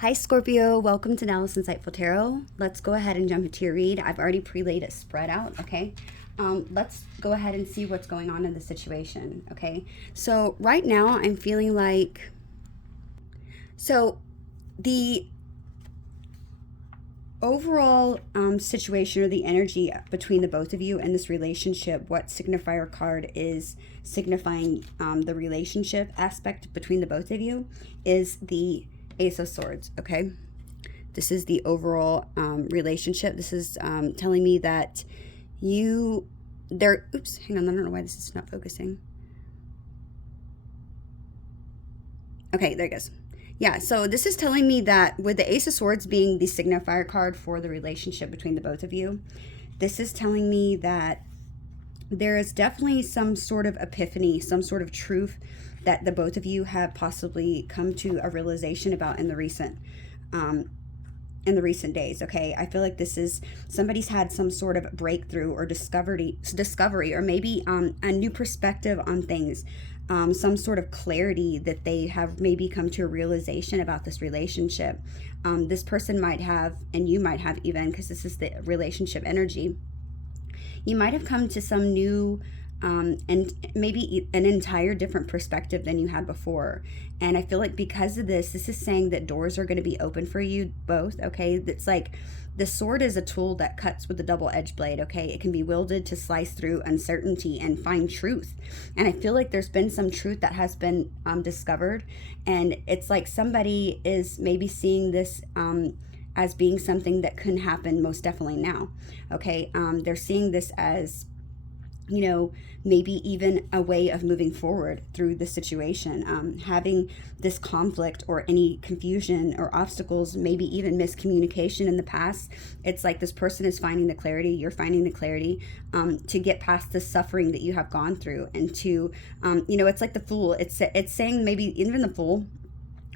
Hi Scorpio, welcome to Dallas Insightful Tarot. Let's go ahead and jump into your read. I've already pre-laid it spread out, okay? Let's go ahead and see what's going on in the situation, okay? So right now I'm feeling like, the overall situation or the energy between the both of you in this relationship, what signifier card is signifying the relationship aspect between the both of you is the Ace of Swords, okay? This is the overall relationship. This is telling me that oops, hang on, I don't know why this is not focusing. Okay, there it goes. Yeah, so this is telling me that with the Ace of Swords being the signifier card for the relationship between the both of you, this is telling me that there is definitely some sort of epiphany, some sort of truth that the both of you have possibly come to a realization about in the recent days, okay? I feel like this is somebody's had some sort of breakthrough or discovery, or maybe a new perspective on things, some sort of clarity that they have maybe come to a realization about this relationship. This person might have, and you might have even, because this is the relationship energy, you might have come to some new and maybe an entire different perspective than you had before. And I feel like because of this is saying that doors are going to be open for you both, okay? It's like the sword is a tool that cuts with a double-edged blade, okay? It can be wielded to slice through uncertainty and find truth. And I feel like there's been some truth that has been discovered. And it's like somebody is maybe seeing this as being something that couldn't happen most definitely now, okay? They're seeing this as, maybe even a way of moving forward through the situation, having this conflict or any confusion or obstacles, maybe even miscommunication in the past. It's like this person is finding the clarity, you're finding the clarity to get past the suffering that you have gone through, and to, it's like the Fool. It's saying maybe even the Fool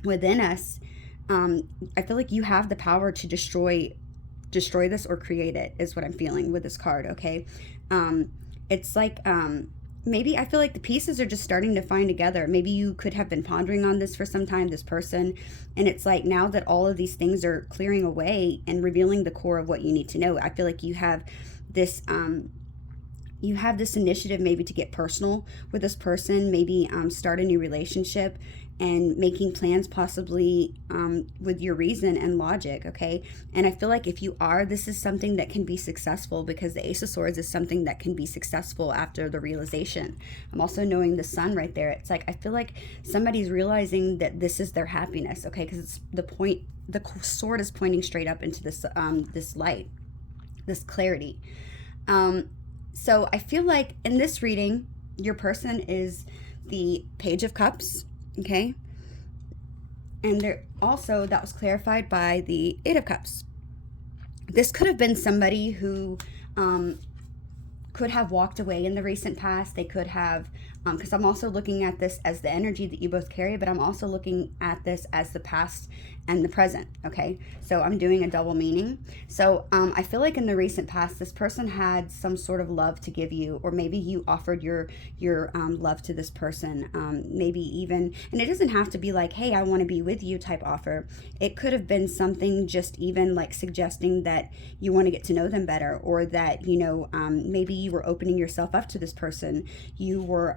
within us. I feel like you have the power to destroy this or create it, is what I'm feeling with this card, okay? It's like maybe I feel like the pieces are just starting to find together. Maybe you could have been pondering on this for some time, this person, and it's like now that all of these things are clearing away and revealing the core of what you need to know, I feel like you have this initiative maybe to get personal with this person, maybe start a new relationship and making plans possibly with your reason and logic, okay? And I feel like if you are, this is something that can be successful, because the Ace of Swords is something that can be successful after the realization. I'm also knowing the Sun right there. It's like I feel like somebody's realizing that this is their happiness, okay? Because it's the sword is pointing straight up into this this light, this clarity. So I feel like in this reading, your person is the Page of Cups, okay? And there also, that was clarified by the Eight of Cups. This could have been somebody who could have walked away in the recent past. They could have, because I'm also looking at this as the energy that you both carry, but I'm also looking at this as the past and the present, okay? So I'm doing a double meaning. So I feel like in the recent past, this person had some sort of love to give you, or maybe you offered your love to this person. Maybe even, and it doesn't have to be like, hey, I want to be with you type offer. It could have been something just even like suggesting that you want to get to know them better, or that, maybe you were opening yourself up to this person. You were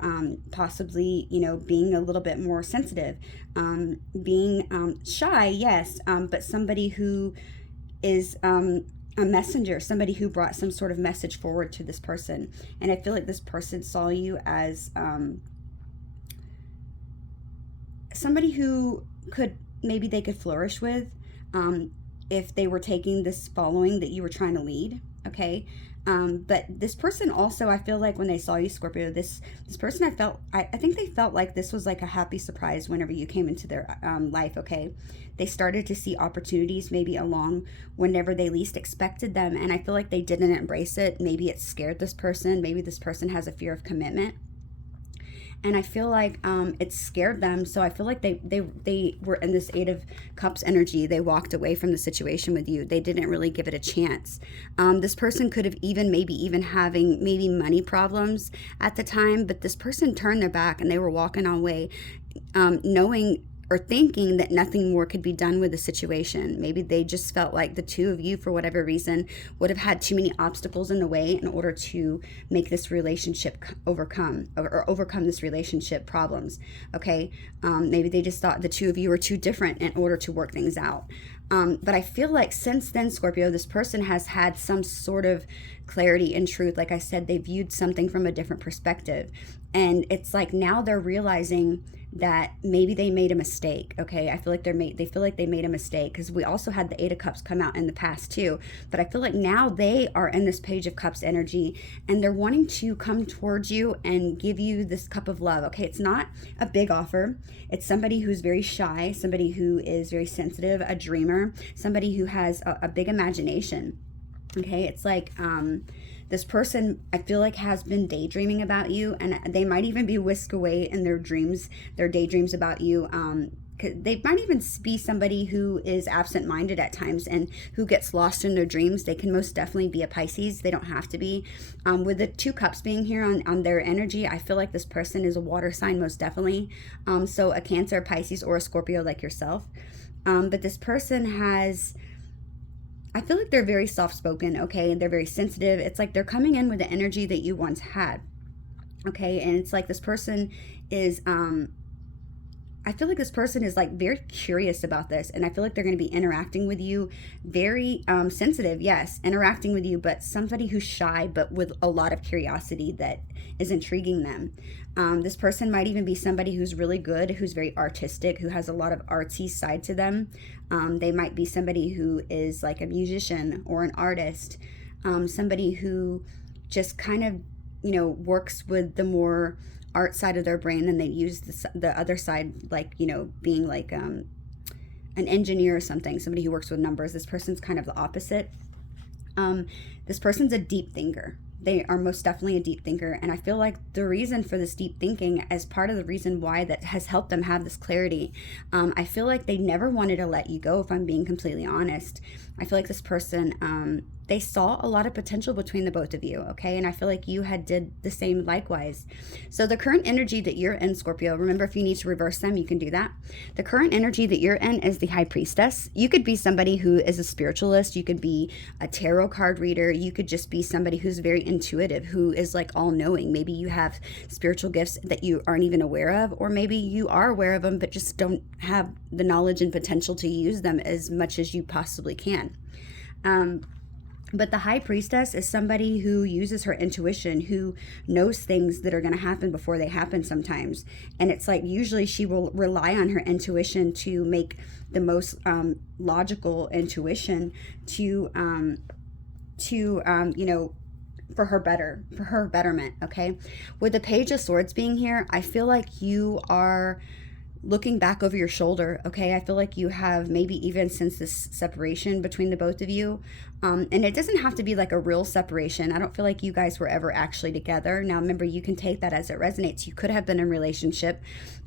possibly, being a little bit more sensitive, being shy, yes, but somebody who is a messenger, somebody who brought some sort of message forward to this person. And I feel like this person saw you as somebody who maybe they could flourish with if they were taking this following that you were trying to lead, okay? But this person also, I feel like when they saw you, Scorpio, this person, I think they felt like this was like a happy surprise whenever you came into their life, okay? They started to see opportunities maybe along whenever they least expected them, and I feel like they didn't embrace it. Maybe it scared this person. Maybe this person has a fear of commitment. And I feel like it scared them. So I feel like they were in this Eight of Cups energy. They walked away from the situation with you. They didn't really give it a chance. This person could have maybe even having maybe money problems at the time, but this person turned their back and they were walking on way, knowing or thinking that nothing more could be done with the situation. Maybe they just felt like the two of you, for whatever reason, would have had too many obstacles in the way in order to make this relationship overcome this relationship problems. Okay. Maybe they just thought the two of you were too different in order to work things out. But I feel like since then, Scorpio, this person has had some sort of clarity and truth. Like I said, they viewed something from a different perspective. And it's like now they're realizing that maybe they made a mistake. Okay, I feel like they feel like they made a mistake, because we also had the Eight of Cups come out in the past too. But I feel like now they are in this Page of Cups energy, and they're wanting to come towards you and give you this cup of love. Okay, it's not a big offer. It's somebody who's very shy, somebody who is very sensitive, a dreamer, somebody who has a big imagination. Okay, it's like this person, I feel like, has been daydreaming about you, and they might even be whisked away in their dreams, their daydreams about you. They might even be somebody who is absent-minded at times and who gets lost in their dreams. They can most definitely be a Pisces. They don't have to be. With the Two Cups being here on their energy, I feel like this person is a water sign, most definitely. So a Cancer, Pisces, or a Scorpio like yourself. But this person has... I feel like they're very soft-spoken, okay? And they're very sensitive. It's like they're coming in with the energy that you once had, okay? And it's like this person is, I feel like this person is like very curious about this. And I feel like they're going to be interacting with you, very sensitive, yes, interacting with you, but somebody who's shy, but with a lot of curiosity that is intriguing them. This person might even be somebody who's really good, who's very artistic, who has a lot of artsy side to them. They might be somebody who is like a musician or an artist, somebody who just kind of, works with the more art side of their brain, and they use the other side, like, being like an engineer or something, somebody who works with numbers. This person's kind of the opposite. This person's a deep thinker. They are most definitely a deep thinker. And I feel like the reason for this deep thinking, as part of the reason why that has helped them have this clarity, I feel like they never wanted to let you go, if I'm being completely honest. I feel like this person, they saw a lot of potential between the both of you, okay? And I feel like you had did the same likewise. So the current energy that you're in, Scorpio, remember, if you need to reverse them, you can do that. The current energy that you're in is the High Priestess. You could be somebody who is a spiritualist. You could be a tarot card reader. You could just be somebody who's very intuitive, who is like all-knowing. Maybe you have spiritual gifts that you aren't even aware of, or maybe you are aware of them but just don't have the knowledge and potential to use them as much as you possibly can. But the High Priestess is somebody who uses her intuition, who knows things that are going to happen before they happen sometimes. And it's like usually she will rely on her intuition to make the most logical intuition to for her betterment, okay? With the Page of Swords being here, I feel like you are looking back over your shoulder, okay? I feel like you have maybe even since this separation between the both of you, and it doesn't have to be like a real separation. I don't feel like you guys were ever actually together. Now, remember, you can take that as it resonates. You could have been in a relationship,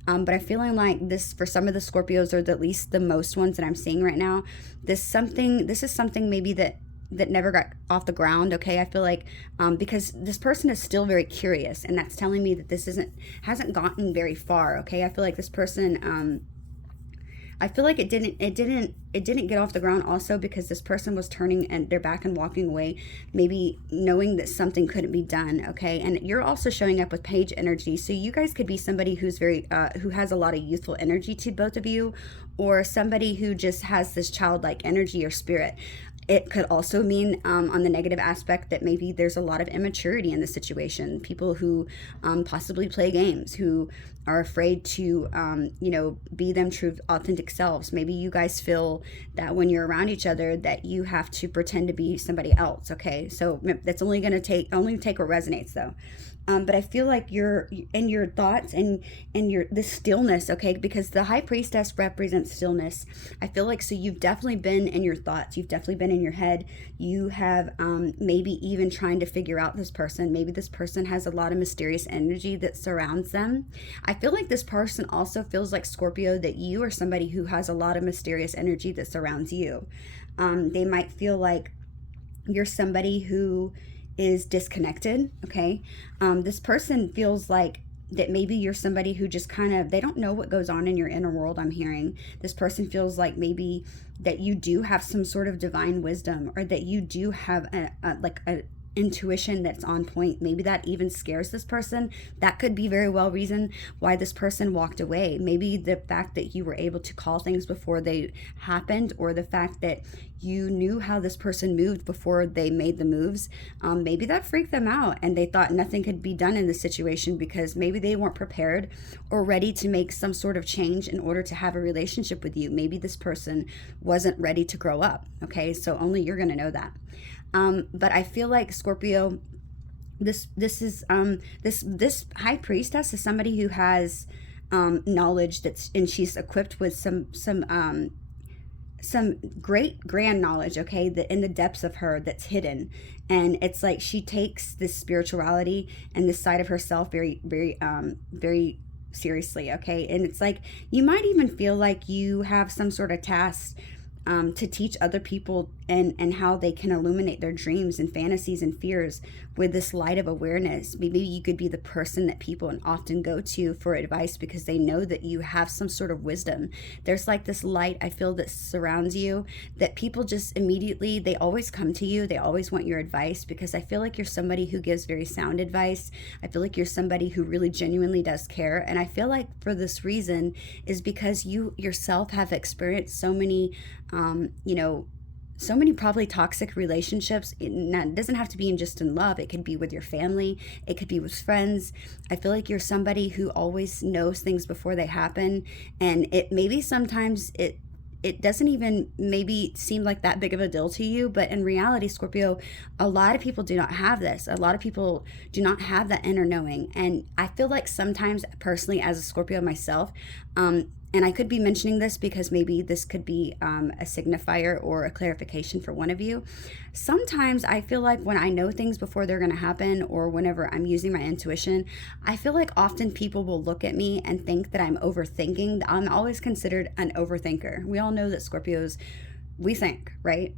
but I'm feeling like this, for some of the Scorpios, or at least the most ones that I'm seeing right now, this is something maybe that never got off the ground, okay? I feel like because this person is still very curious, and that's telling me that this hasn't gotten very far, okay? I feel like this person, I feel like it didn't get off the ground also because this person was turning and their back and walking away, maybe knowing that something couldn't be done, okay? And you're also showing up with Page energy, so you guys could be somebody who's very who has a lot of youthful energy to both of you, or somebody who just has this childlike energy or spirit. It could also mean on the negative aspect that maybe there's a lot of immaturity in the situation. People who possibly play games, who are afraid to, be them true, authentic selves. Maybe you guys feel that when you're around each other that you have to pretend to be somebody else, okay? So that's only take what resonates, though. But I feel like you're in your thoughts and the stillness, okay? Because the High Priestess represents stillness. I feel like, so you've definitely been in your thoughts. You've definitely been in your head. You have maybe even trying to figure out this person. Maybe this person has a lot of mysterious energy that surrounds them. I feel like this person also feels like, Scorpio, that you are somebody who has a lot of mysterious energy that surrounds you. They might feel like you're somebody who is disconnected, okay? This person feels like that maybe you're somebody who just kind of, they don't know what goes on in your inner world. I'm hearing this person feels like maybe that you do have some sort of divine wisdom, or that you do have a intuition that's on point. Maybe that even scares this person. That could be very well reason why this person walked away. Maybe the fact that you were able to call things before they happened, or the fact that you knew how this person moved before they made the moves. Maybe that freaked them out, and they thought nothing could be done in this situation because maybe they weren't prepared or ready to make some sort of change in order to have a relationship with you. Maybe this person wasn't ready to grow up. Okay, so only you're going to know that. But I feel like, Scorpio, this high priestess is somebody who has knowledge and she's equipped with some great grand knowledge, okay, that in the depths of her that's hidden. And it's like she takes this spirituality and this side of herself very, very, very seriously, okay. And it's like you might even feel like you have some sort of task to teach other people and how they can illuminate their dreams and fantasies and fears with this light of awareness. Maybe you could be the person that people often go to for advice because they know that you have some sort of wisdom. There's like this light I feel that surrounds you, that people just immediately, they always come to you. They always want your advice because I feel like you're somebody who gives very sound advice. I feel like you're somebody who really genuinely does care. And I feel like for this reason is because you yourself have experienced so many so many probably toxic relationships. It doesn't have to be just in love. It could be with your family. It could be with friends. I feel like you're somebody who always knows things before they happen. And it maybe sometimes it doesn't even maybe seem like that big of a deal to you. But in reality, Scorpio, a lot of people do not have this. A lot of people do not have that inner knowing. And I feel like sometimes personally as a Scorpio myself, and I could be mentioning this because maybe this could be a signifier or a clarification for one of you. Sometimes I feel like when I know things before they're going to happen, or whenever I'm using my intuition, I feel like often people will look at me and think that I'm overthinking. I'm always considered an overthinker. We all know that Scorpios, we think, right?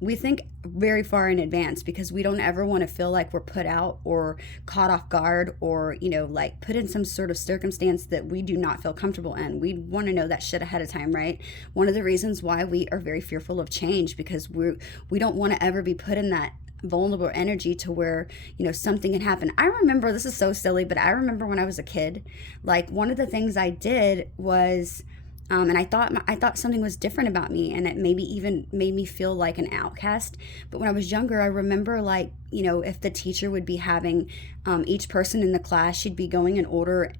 We think very far in advance because we don't ever want to feel like we're put out or caught off guard or, like put in some sort of circumstance that we do not feel comfortable in. We want to know that shit ahead of time, right? One of the reasons why we are very fearful of change because we don't want to ever be put in that vulnerable energy to where something can happen. I remember, this is so silly, but I remember when I was a kid, like one of the things I did was and I thought something was different about me, and it maybe even made me feel like an outcast. But when I was younger, I remember if the teacher would be having each person in the class, she'd be going in order,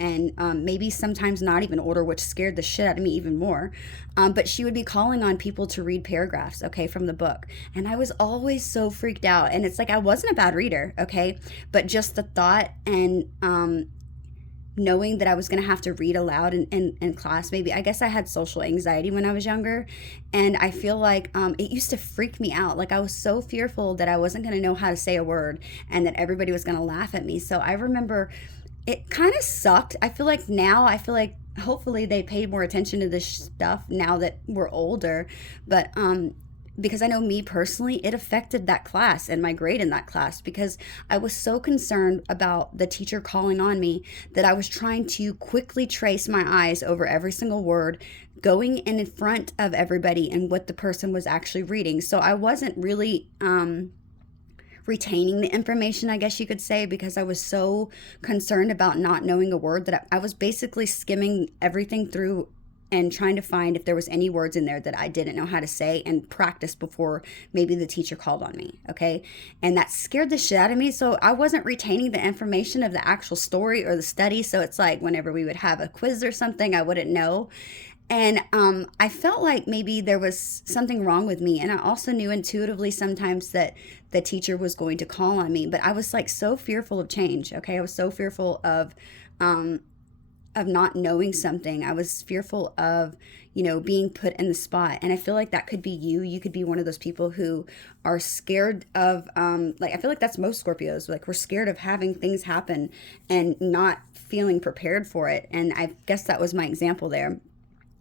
and maybe sometimes not even order, which scared the shit out of me even more. But she would be calling on people to read paragraphs, okay, from the book. And I was always so freaked out. And it's like I wasn't a bad reader, okay, but just the thought and knowing that I was going to have to read aloud in class. Maybe, I guess I had social anxiety when I was younger. And I feel like it used to freak me out. Like I was so fearful that I wasn't going to know how to say a word and that everybody was going to laugh at me. So I remember it kind of sucked. I feel like hopefully they paid more attention to this stuff now that we're older. But because I know me personally, it affected that class and my grade in that class because I was so concerned about the teacher calling on me that I was trying to quickly trace my eyes over every single word, going in front of everybody and what the person was actually reading. So I wasn't really retaining the information, I guess you could say, because I was so concerned about not knowing a word that I was basically skimming everything through and trying to find if there was any words in there that I didn't know how to say and practice before maybe the teacher called on me, okay? And that scared the shit out of me, so I wasn't retaining the information of the actual story or the study, so it's like whenever we would have a quiz or something, I wouldn't know. And I felt like maybe there was something wrong with me, and I also knew intuitively sometimes that the teacher was going to call on me, but I was like so fearful of change, okay? I was so fearful of not knowing something. I was fearful of, being put in the spot. And I feel like that could be you. You could be one of those people who are scared of, I feel like that's most Scorpios. Like we're scared of having things happen and not feeling prepared for it. And I guess that was my example there.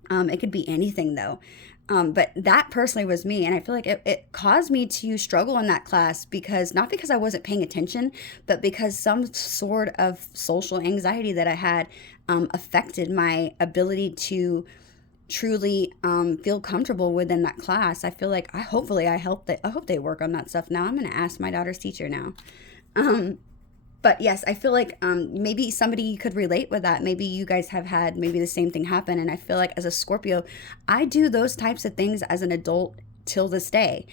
It could be anything though. But that personally was me. And I feel like it caused me to struggle in that class because not because I wasn't paying attention, but because some sort of social anxiety that I had affected my ability to truly feel comfortable within that class. I feel like I hope they work on that stuff now. I'm going to ask my daughter's teacher now. Um, but yes, I feel like maybe somebody could relate with that. Maybe you guys have had maybe the same thing happen. And I feel like as a Scorpio, I do those types of things as an adult till this day.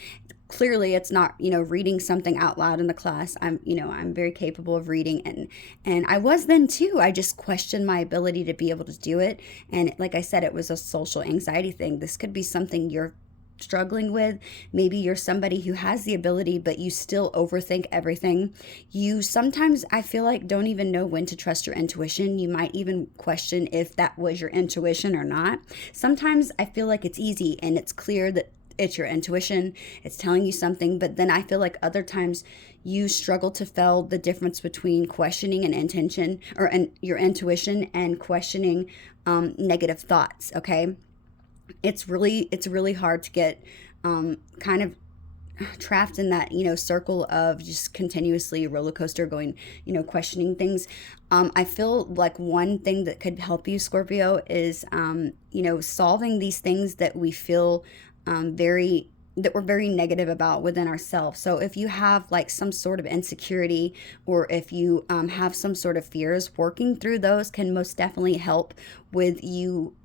Clearly it's not, reading something out loud in the class. I'm very capable of reading, and I was then too. I just questioned my ability to be able to do it. And like I said, it was a social anxiety thing. This could be something you're struggling with. Maybe you're somebody who has the ability, but you still overthink everything. You sometimes, I feel like, don't even know when to trust your intuition. You might even question if that was your intuition or not. Sometimes I feel like it's easy and it's clear that it's your intuition, it's telling you something, but then I feel like other times you struggle to feel the difference between questioning an intention your intuition and questioning negative thoughts. Okay, it's really hard to get kind of trapped in that circle of just continuously roller coaster going, questioning things. I feel like one thing that could help you, Scorpio, is solving these things that we feel very that we're very negative about within ourselves. So if you have like some sort of insecurity, or if you have some sort of fears, working through those can most definitely help with you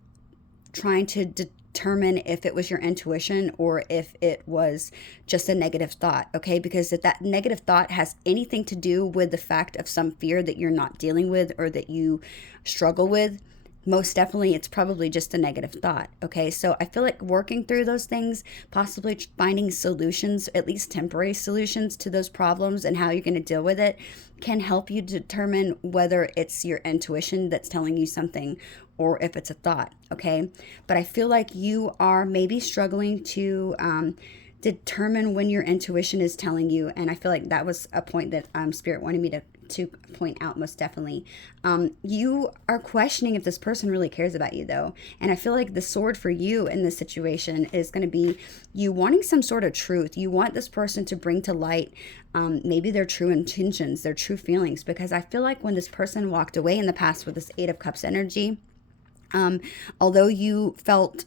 trying to determine if it was your intuition or if it was just a negative thought. Okay, because if that negative thought has anything to do with the fact of some fear that you're not dealing with or that you struggle with, most definitely it's probably just a negative thought. Okay, so I feel like working through those things, possibly finding solutions, at least temporary solutions to those problems and how you're going to deal with it, can help you determine whether it's your intuition that's telling you something or if it's a thought. Okay, but I feel like you are maybe struggling to determine when your intuition is telling you, and I feel like that was a point that Spirit wanted me to point out. Most definitely, you are questioning if this person really cares about you, though. And I feel like the sword for you in this situation is going to be you wanting some sort of truth. You want this person to bring to light maybe their true intentions, their true feelings, because I feel like when this person walked away in the past with this Eight of Cups energy, although you felt,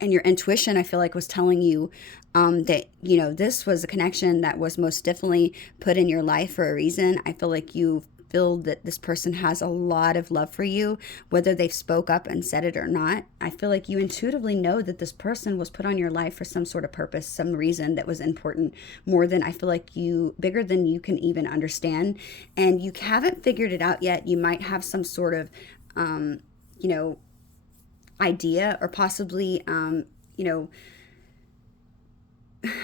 and your intuition, I feel like, was telling you that, this was a connection that was most definitely put in your life for a reason. I feel like you feel that this person has a lot of love for you, whether they've spoke up and said it or not. I feel like you intuitively know that this person was put on your life for some sort of purpose, some reason that was important, more than, I feel like, bigger than you can even understand. And you haven't figured it out yet. You might have some sort of, idea, or possibly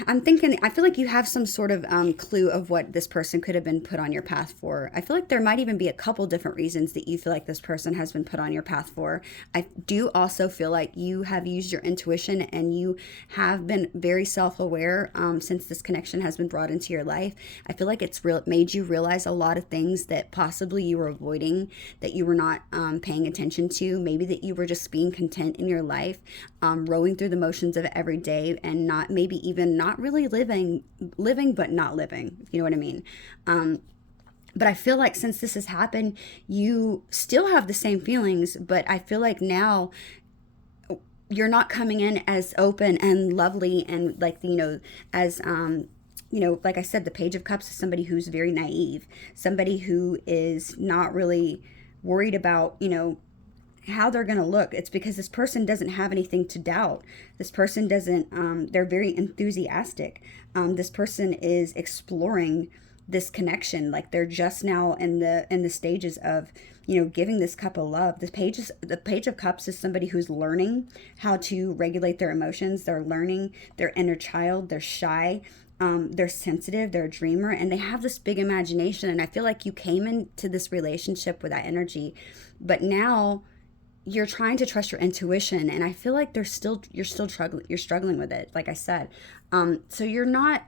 I feel like you have some sort of clue of what this person could have been put on your path for. I feel like there might even be a couple different reasons that you feel like this person has been put on your path for. I do also feel like you have used your intuition and you have been very self-aware since this connection has been brought into your life. I feel like it's made you realize a lot of things that possibly you were avoiding, that you were not paying attention to, maybe that you were just being content in your life, rolling through the motions of every day, and not really living but not living, if you know what I mean. But I feel like since this has happened, you still have the same feelings, but I feel like now you're not coming in as open and lovely and like, as like I said, the Page of Cups is somebody who's very naive, somebody who is not really worried about, how they're going to look. It's because this person doesn't have anything to doubt. This person doesn't, they're very enthusiastic. This person is exploring this connection. Like they're just now in the stages of, giving this cup of love. The Page of Cups is somebody who's learning how to regulate their emotions. They're learning their inner child. They're shy. They're sensitive, they're a dreamer, and they have this big imagination. And I feel like you came into this relationship with that energy, but now you're trying to trust your intuition, and I feel like you're still struggling with it, like I said. So you're not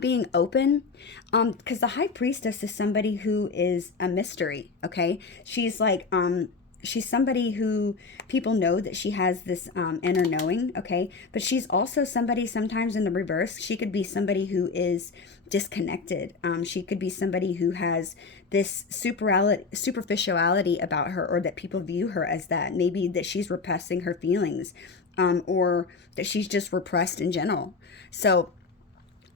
being open, because the High Priestess is somebody who is a mystery. Okay, she's like she's somebody who people know that she has this inner knowing, okay? But she's also somebody, sometimes in the reverse, she could be somebody who is disconnected. She could be somebody who has this superficiality about her, or that people view her as that. Maybe that she's repressing her feelings, or that she's just repressed in general. So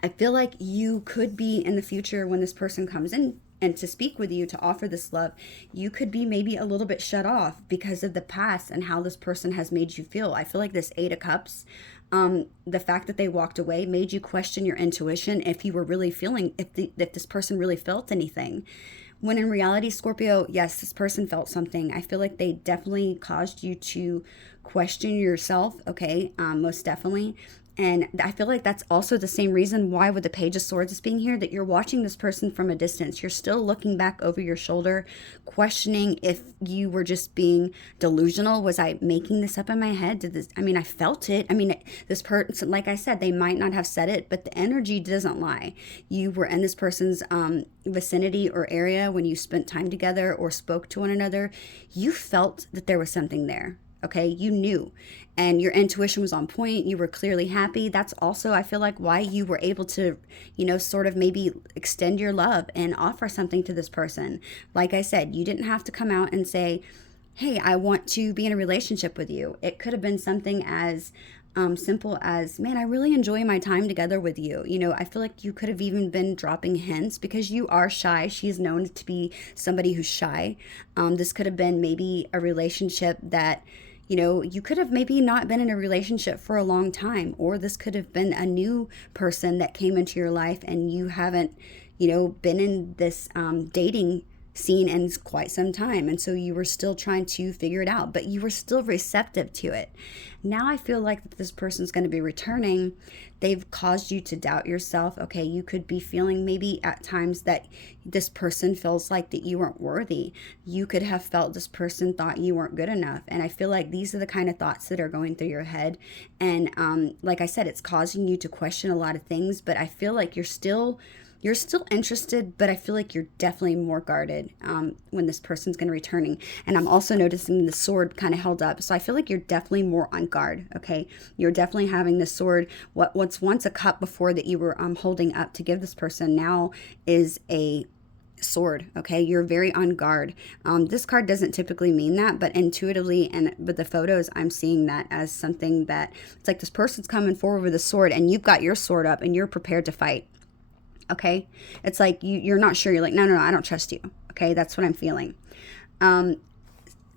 I feel like you could be in the future, when this person comes in and to speak with you, to offer this love, you could be maybe a little bit shut off because of the past and how this person has made you feel. I feel like this Eight of Cups, the fact that they walked away made you question your intuition, if you were really feeling, if this person really felt anything. When in reality, Scorpio, yes, this person felt something. I feel like they definitely caused you to question yourself, okay? Most definitely. And I feel like that's also the same reason why, with the Page of Swords is being here, that you're watching this person from a distance. You're still looking back over your shoulder, questioning if you were just being delusional. Was I making this up in my head? I felt it. This person, like I said, they might not have said it, but the energy doesn't lie. You were in this person's vicinity or area when you spent time together or spoke to one another. You felt that there was something there. Okay, you knew, and your intuition was on point. You were clearly happy. That's also, I feel like, why you were able to, sort of maybe extend your love and offer something to this person. Like I said, you didn't have to come out and say, hey, I want to be in a relationship with you. It could have been something as simple as, man, I really enjoy my time together with you. I feel like you could have even been dropping hints, because you are shy. She's known to be somebody who's shy. This could have been maybe a relationship that, you could have maybe not been in a relationship for a long time, or this could have been a new person that came into your life and you haven't, been in this dating scene in quite some time. And so you were still trying to figure it out, but you were still receptive to it. Now I feel like this person's going to be returning. They've caused you to doubt yourself. Okay, you could be feeling maybe at times that this person feels like that you weren't worthy. You could have felt this person thought you weren't good enough. And I feel like these are the kind of thoughts that are going through your head. And like I said, it's causing you to question a lot of things, but I feel like you're still interested, but I feel like you're definitely more guarded when this person's going to be returning. And I'm also noticing the sword kind of held up. So I feel like you're definitely more on guard, okay? You're definitely having the sword. What's once a cup before that you were holding up to give this person now is a sword, okay? You're very on guard. This card doesn't typically mean that, but intuitively and with the photos, I'm seeing that as something that it's like this person's coming forward with a sword and you've got your sword up and you're prepared to fight. Okay, it's like you're not sure. You're like, no, I don't trust you. Okay, that's what I'm feeling.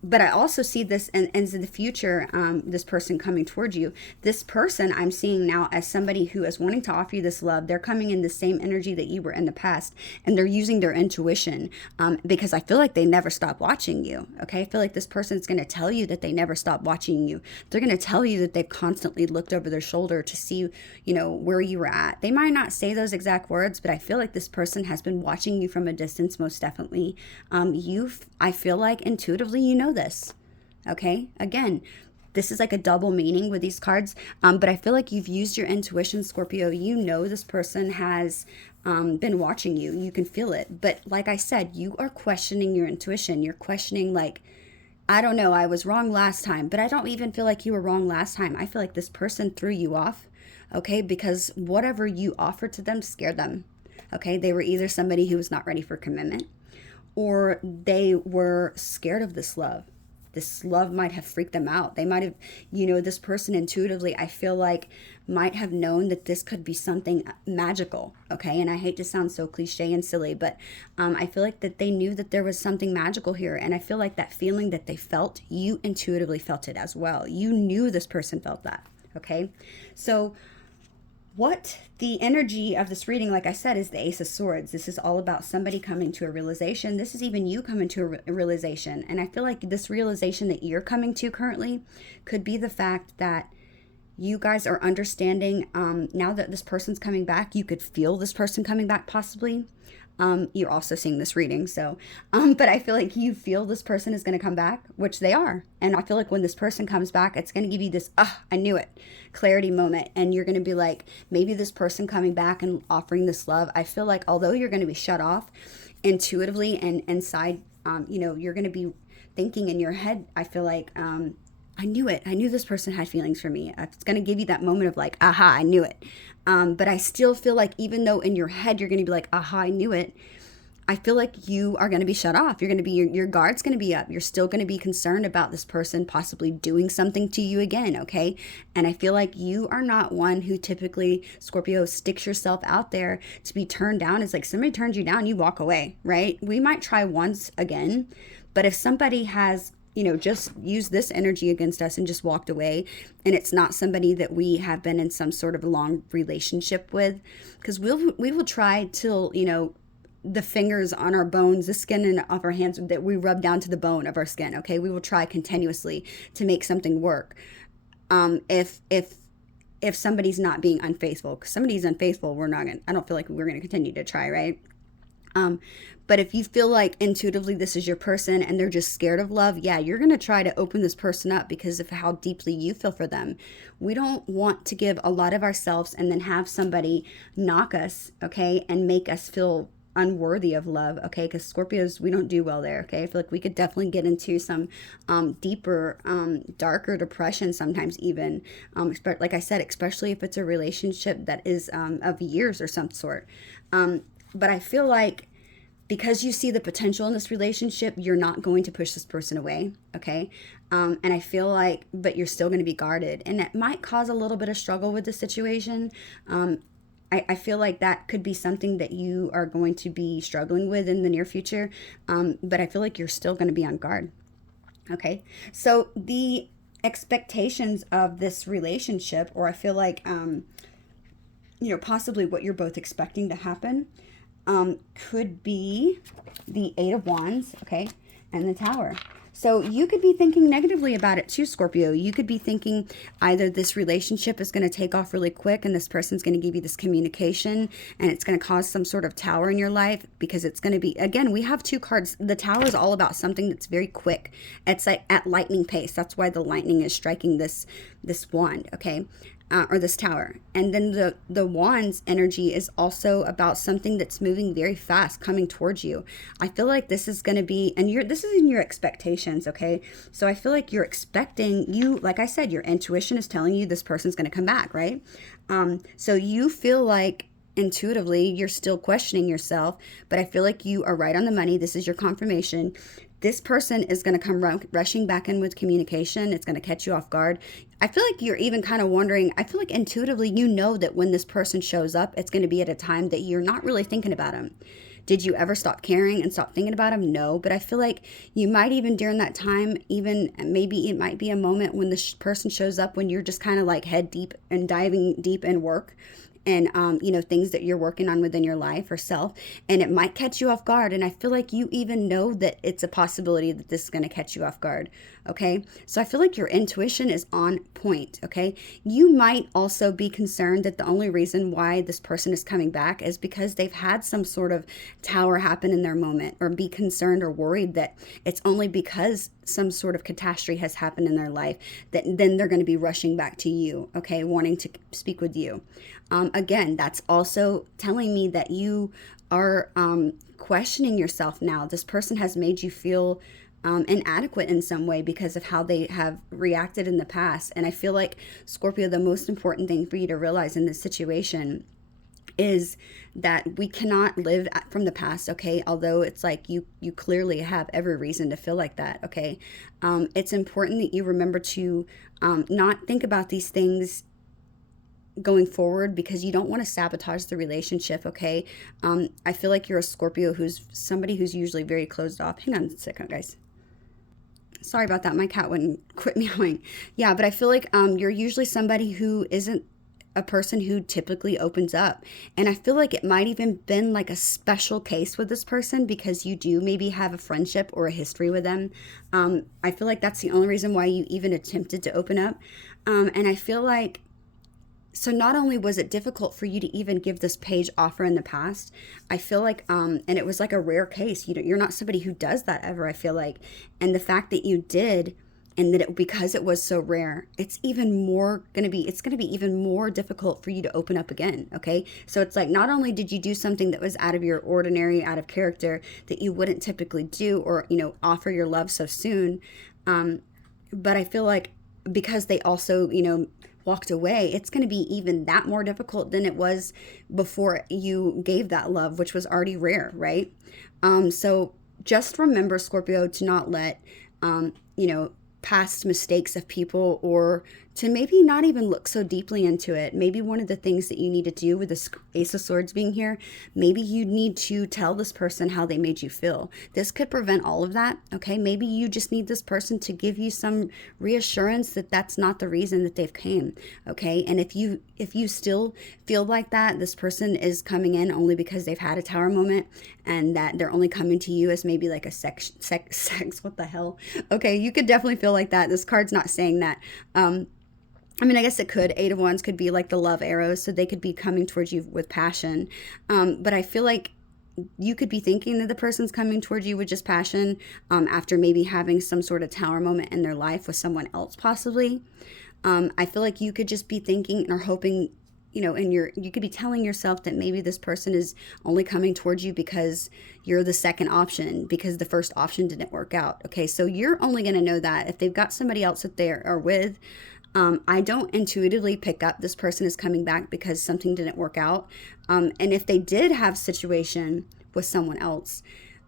But I also see this in the future, this person coming towards you. This person I'm seeing now as somebody who is wanting to offer you this love. They're coming in the same energy that you were in the past, and they're using their intuition because I feel like they never stop watching you. Okay, I feel like this person is going to tell you that they never stop watching you. They're going to tell you that they've constantly looked over their shoulder to see, where you were at. They might not say those exact words, but I feel like this person has been watching you from a distance, most definitely. I feel like intuitively you know this. Okay, again, this is like a double meaning with these cards, but I feel like you've used your intuition, Scorpio. You know this person has been watching you. You can feel it. But like I said, you are questioning your intuition. You're questioning, like, I don't know, I was wrong last time, but I don't even feel like you were wrong last time. I feel like this person threw you off, okay, because whatever you offered to them scared them. Okay, they were either somebody who was not ready for commitment, or they were scared of this love. This love might have freaked them out. They might have, this person intuitively, I feel like, might have known that this could be something magical, okay? And I hate to sound so cliche and silly, but I feel like that they knew that there was something magical here. And I feel like that feeling that they felt, you intuitively felt it as well. You knew this person felt that, okay? So what the energy of this reading, like I said, is the Ace of Swords. This is all about somebody coming to a realization. This is even you coming to a realization. And I feel like this realization that you're coming to currently could be the fact that you guys are understanding now that this person's coming back. You could feel this person coming back possibly. You're also seeing this reading, so but I feel like you feel this person is going to come back, which they are. And I feel like when this person comes back, it's going to give you this I knew it clarity moment, and you're going to be like, maybe this person coming back and offering this love, I feel like although you're going to be shut off intuitively and inside, you're going to be thinking in your head, I feel like, I knew it. I knew this person had feelings for me. It's going to give you that moment of like, aha, I knew it. But I still feel like even though in your head you're going to be like, aha, I knew it, I feel like you are going to be shut off. You're going to be, your guard's going to be up. You're still going to be concerned about this person possibly doing something to you again, okay? And I feel like you are not one who typically, Scorpio, sticks yourself out there to be turned down. It's like somebody turns you down, you walk away, right? We might try once again, but if somebody has, just used this energy against us and just walked away, and it's not somebody that we have been in some sort of long relationship with, because we will try till, the fingers on our bones, the skin and off our hands that we rub down to the bone of our skin, okay? We will try continuously to make something work. If somebody's not being unfaithful, because somebody's unfaithful, I don't feel like we're gonna continue to try, right? But if you feel like intuitively this is your person and they're just scared of love, yeah, you're going to try to open this person up because of how deeply you feel for them. We don't want to give a lot of ourselves and then have somebody knock us, okay, and make us feel unworthy of love, okay? Because Scorpios, we don't do well there, okay? I feel like we could definitely get into some deeper, darker depression sometimes even, like I said, especially if it's a relationship that is of years or some sort. But I feel like because you see the potential in this relationship, you're not going to push this person away, okay? And I feel like, but you're still going to be guarded. And it might cause a little bit of struggle with the situation. I feel like that could be something that you are going to be struggling with in the near future. But I feel like you're still going to be on guard, okay? So the expectations of this relationship, or I feel like, possibly what you're both expecting to happen, could be the Eight of Wands, okay, and the Tower. So you could be thinking negatively about it too, Scorpio. You could be thinking either this relationship is going to take off really quick and this person's going to give you this communication and it's going to cause some sort of tower in your life, because it's going to be, again, we have two cards. The Tower is all about something that's very quick. It's like at lightning pace. That's why the lightning is striking this wand, okay? Or this tower. And then the Wands energy is also about something that's moving very fast, coming towards you. I feel like this is going to be, and this is in your expectations, okay? So I feel like you're expecting, like I said, your intuition is telling you this person's going to come back, right? So you feel like intuitively you're still questioning yourself, but I feel like you are right on the money. This is your confirmation. This person is going to come rushing back in with communication. It's going to catch you off guard. I feel like you're even kind of wondering, I feel like intuitively you know that when this person shows up, it's going to be at a time that you're not really thinking about them. Did you ever stop caring and stop thinking about them? No, but I feel like you might even during that time, even maybe it might be a moment when the person shows up when you're just kind of like head deep and diving deep in work and, things that you're working on within your life or self, and it might catch you off guard. And I feel like you even know that it's a possibility that this is going to catch you off guard, okay? So I feel like your intuition is on point, okay? You might also be concerned that the only reason why this person is coming back is because they've had some sort of tower happen in their moment, or be concerned or worried that it's only because some sort of catastrophe has happened in their life that then they're going to be rushing back to you, okay, wanting to speak with you. Again, that's also telling me that you are questioning yourself now. This person has made you feel inadequate in some way because of how they have reacted in the past. And I feel like, Scorpio, the most important thing for you to realize in this situation is that we cannot live from the past, okay? Although it's like you clearly have every reason to feel like that, okay? It's important that you remember to not think about these things going forward, because you don't want to sabotage the relationship, okay? I feel like you're a Scorpio who's somebody who's usually very closed off. Hang on a second, guys. Sorry about that. My cat wouldn't quit meowing. Yeah, but I feel like you're usually somebody who isn't a person who typically opens up. And I feel like it might even been like a special case with this person because you do maybe have a friendship or a history with them. I feel like that's the only reason why you even attempted to open up. And I feel like, so not only was it difficult for you to even give this page offer in the past, I feel like, and it was like a rare case, you're not somebody who does that ever, I feel like. And the fact that you did and that because it was so rare, it's going to be even more difficult for you to open up again. Okay, so it's like, not only did you do something that was out of your ordinary, out of character, that you wouldn't typically do, or offer your love so soon, but I feel like because they also walked away, it's going to be even that more difficult than it was before you gave that love, which was already rare, right? So just remember, Scorpio, to not let past mistakes of people, or to maybe not even look so deeply into it. Maybe one of the things that you need to do with this Ace of Swords being here, maybe you need to tell this person how they made you feel. This could prevent all of that, okay? Maybe you just need this person to give you some reassurance that that's not the reason that they've came, okay? And if you still feel like that this person is coming in only because they've had a tower moment, and that they're only coming to you as maybe like a sex, what the hell? Okay, you could definitely feel like that. This card's not saying that. I mean, I guess it could. Eight of Wands could be like the love arrows, so they could be coming towards you with passion. But I feel like you could be thinking that the person's coming towards you with just passion, after maybe having some sort of tower moment in their life with someone else, possibly. I feel like you could just be thinking or hoping, you could be telling yourself that maybe this person is only coming towards you because you're the second option, because the first option didn't work out. Okay, so you're only going to know that if they've got somebody else that they are with. I don't intuitively pick up this person is coming back because something didn't work out. And if they did have a situation with someone else,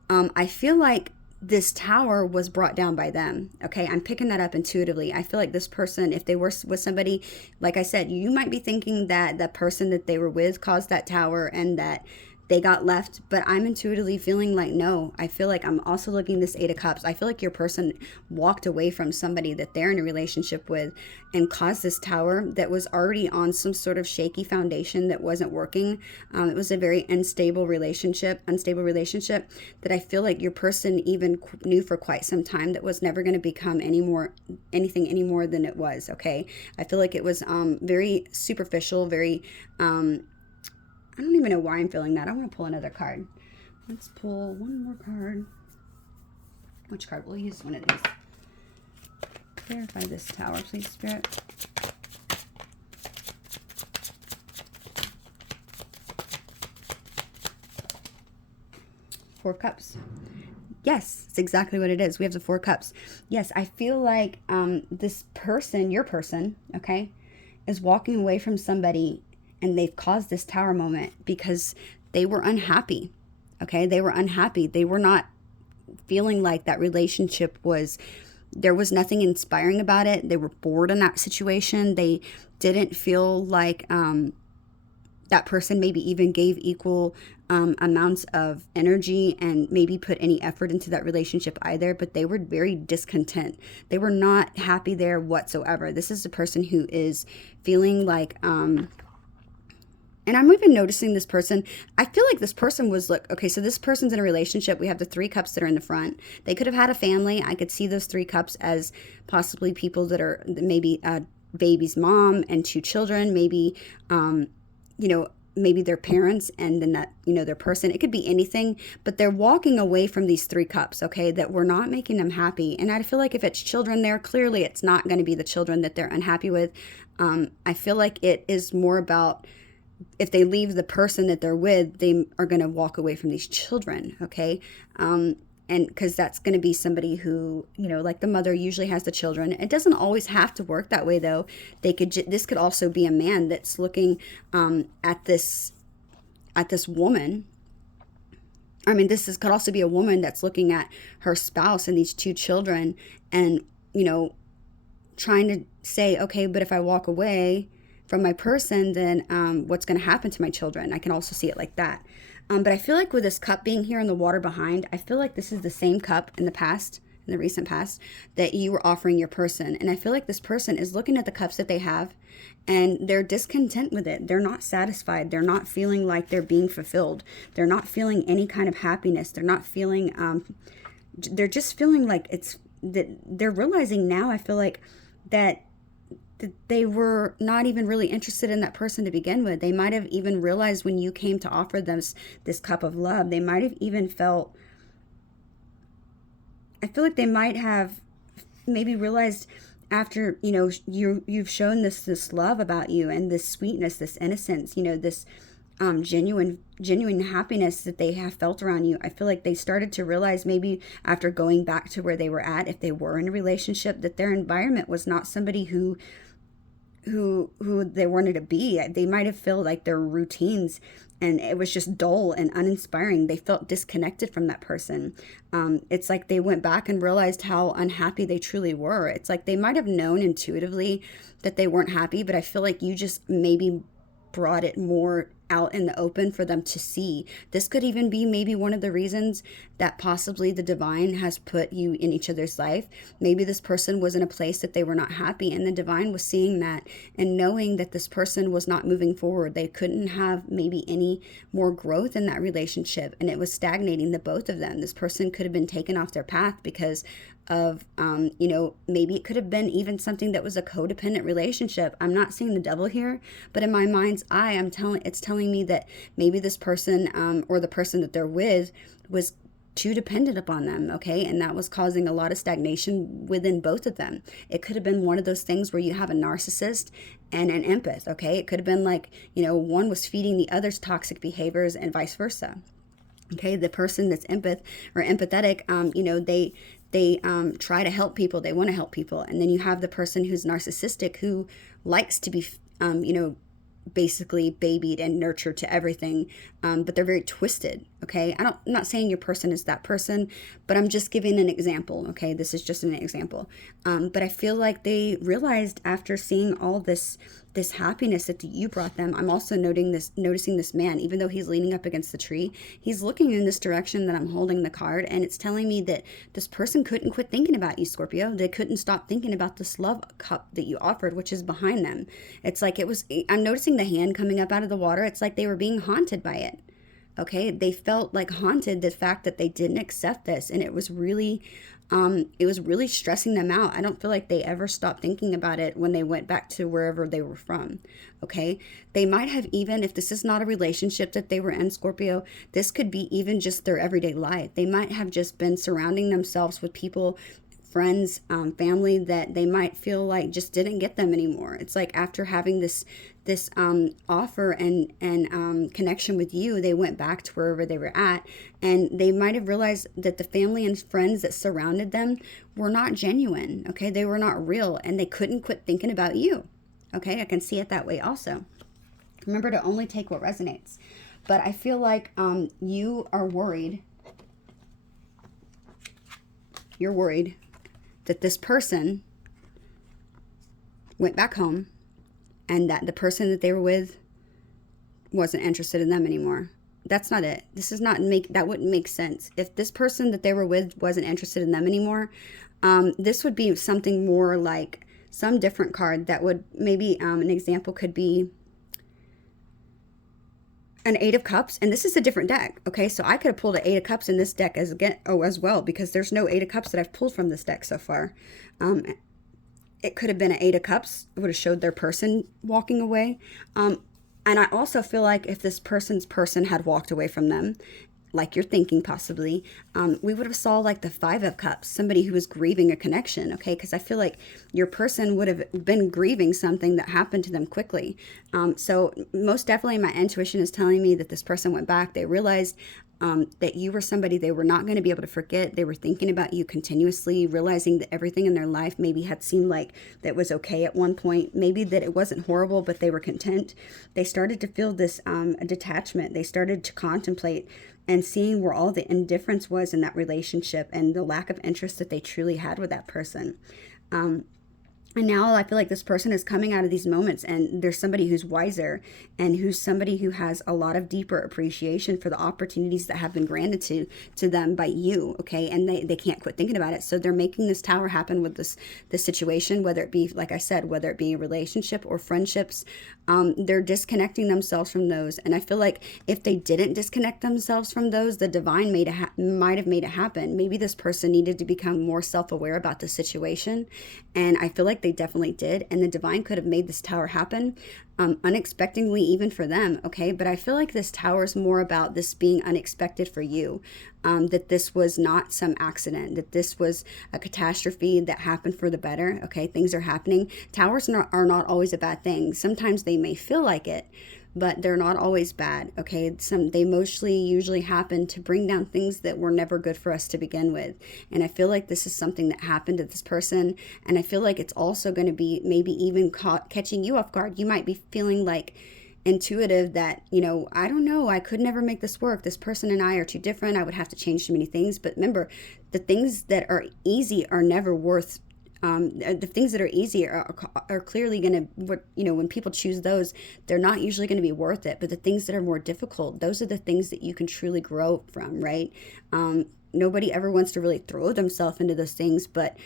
I feel like this tower was brought down by them. Okay, I'm picking that up intuitively. I feel like this person, if they were with somebody, like I said, you might be thinking that the person that they were with caused that tower and that they got left, but I'm intuitively feeling like, no. I feel like I'm also looking this Eight of Cups. I feel like your person walked away from somebody that they're in a relationship with and caused this tower that was already on some sort of shaky foundation that wasn't working. It was a very unstable relationship that I feel like your person even knew for quite some time that was never going to become anything any more than it was. Okay, I feel like it was very superficial, very I don't even know why I'm feeling that. I want to pull another card. Let's pull one more card. Which card? We'll use one of these. Clarify this tower, please, Spirit. Four of Cups. Yes, it's exactly what it is. We have the Four of Cups. Yes, I feel like this person, your person, okay, is walking away from somebody, and they've caused this tower moment because they were unhappy. Okay, they were unhappy. They were not feeling like that relationship there was nothing inspiring about it. They were bored in that situation. They didn't feel like that person maybe even gave equal amounts of energy and maybe put any effort into that relationship either, but they were very discontent. They were not happy there whatsoever. This is a person who is feeling like and I'm even noticing this person. I feel like this person was okay, so this person's in a relationship. We have the Three Cups that are in the front. They could have had a family. I could see those Three Cups as possibly people that are maybe a baby's mom and two children, maybe, maybe their parents and then that, their person. It could be anything, but they're walking away from these Three Cups, okay, that were not making them happy. And I feel like if it's children there, clearly it's not going to be the children that they're unhappy with. I feel like it is more about, if they leave the person that they're with, they are going to walk away from these children, okay? And because that's going to be somebody who, like the mother usually has the children. It doesn't always have to work that way, though. This could also be a man that's looking at this woman. I mean, could also be a woman that's looking at her spouse and these two children and, trying to say, okay, but if I walk away from my person, then what's going to happen to my children? I can also see it like that. But I feel like with this cup being here in the water behind, I feel like this is the same cup in the recent past, that you were offering your person. And I feel like this person is looking at the cups that they have and they're discontent with it. They're not satisfied. They're not feeling like they're being fulfilled. They're not feeling any kind of happiness. They're not feeling, they're just feeling like they're realizing now, I feel like, that they were not even really interested in that person to begin with. They might have even realized when you came to offer them this cup of love, they might have even felt, I feel like they might have maybe realized after, you've shown this love about you, and this sweetness, this innocence, this genuine happiness that they have felt around you. I feel like they started to realize, maybe after going back to where they were at, if they were in a relationship, that their environment was not somebody who they wanted to be. They might have felt like their routines, and it was just dull and uninspiring. They felt disconnected from that person. It's like they went back and realized how unhappy they truly were. It's like they might have known intuitively that they weren't happy, but I feel like you just maybe brought it more out in the open for them to see. This could even be maybe one of the reasons that possibly the divine has put you in each other's life. Maybe this person was in a place that they were not happy, and the divine was seeing that and knowing that this person was not moving forward. They couldn't have maybe any more growth in that relationship, and it was stagnating the both of them. This person could have been taken off their path because of maybe it could have been even something that was a codependent relationship. I'm not seeing the devil here, but in my mind's eye, it's telling me that maybe this person or the person that they're with was too dependent upon them, okay? And that was causing a lot of stagnation within both of them. It could have been one of those things where you have a narcissist and an empath, okay? It could have been like, one was feeding the other's toxic behaviors and vice versa. Okay, the person that's empath or empathetic, they try to help people. They want to help people. And then you have the person who's narcissistic, who likes to be, basically babied and nurtured to everything. But they're very twisted. Okay. I'm not saying your person is that person, but I'm just giving an example. Okay. This is just an example. But I feel like they realized after seeing all this happiness that you brought them. I'm also noticing this man, even though he's leaning up against the tree, he's looking in this direction that I'm holding the card, and it's telling me that this person couldn't quit thinking about you, Scorpio. They couldn't stop thinking about this love cup that you offered, which is behind them. It's like I'm noticing the hand coming up out of the water. It's like they were being haunted by it. Okay, they felt like haunted, the fact that they didn't accept this, and it was really stressing them out. I don't feel like they ever stopped thinking about it when they went back to wherever they were from. Okay, they might have, even if this is not a relationship that they were in, Scorpio, this could be even just their everyday life. They might have just been surrounding themselves with people, friends, family that they might feel like just didn't get them anymore. It's like after having this offer and connection with you, they went back to wherever they were at, and they might have realized that the family and friends that surrounded them were not genuine. Okay, they were not real, and they couldn't quit thinking about you. Okay, I can see it that way also. Remember to only take what resonates. But I feel like you are worried. You're worried that this person went back home and that the person that they were with wasn't interested in them anymore. That's not it. That wouldn't make sense. If this person that they were with wasn't interested in them anymore, this would be something more like some different card that would maybe, an example could be an Eight of Cups, and this is a different deck. Okay, so I could have pulled an Eight of Cups in this deck as well, because there's no Eight of Cups that I've pulled from this deck so far. It could have been an Eight of Cups. It would have showed their person walking away. And I also feel like if this person's person had walked away from them, like you're thinking possibly, we would have saw like the Five of Cups, somebody who was grieving a connection, okay? Because I feel like your person would have been grieving something that happened to them quickly. So most definitely my intuition is telling me that this person went back. They realized that you were somebody they were not going to be able to forget. They were thinking about you continuously, realizing that everything in their life maybe had seemed like that was okay at one point, maybe that it wasn't horrible, but they were content. They started to feel this detachment. They started to contemplate and seeing where all the indifference was in that relationship and the lack of interest that they truly had with that person. And now I feel like this person is coming out of these moments, and there's somebody who's wiser and who's somebody who has a lot of deeper appreciation for the opportunities that have been granted to them by you, okay? And they can't quit thinking about it. So they're making this tower happen with this situation, whether it be, like I said, whether it be a relationship or friendships. They're disconnecting themselves from those. And I feel like if they didn't disconnect themselves from those, the divine might have made it happen. Maybe this person needed to become more self-aware about the situation. And I feel like they definitely did. And the divine could have made this tower happen unexpectedly, even for them. Okay. But I feel like this tower is more about this being unexpected for you. That this was not some accident, that this was a catastrophe that happened for the better. Okay. Things are happening. Towers are not always a bad thing. Sometimes they may feel like it, but they're not always bad. Okay. They mostly usually happen to bring down things that were never good for us to begin with. And I feel like this is something that happened to this person. And I feel like it's also going to be maybe even catching you off guard. You might be feeling like intuitive that, I don't know, I could never make this work. This person and I are too different. I would have to change too many things. But remember, the things that are easy are never worth the things that are easy are clearly going to, when people choose those, they're not usually going to be worth it. But the things that are more difficult, those are the things that you can truly grow from, right? Nobody ever wants to really throw themselves into those things, but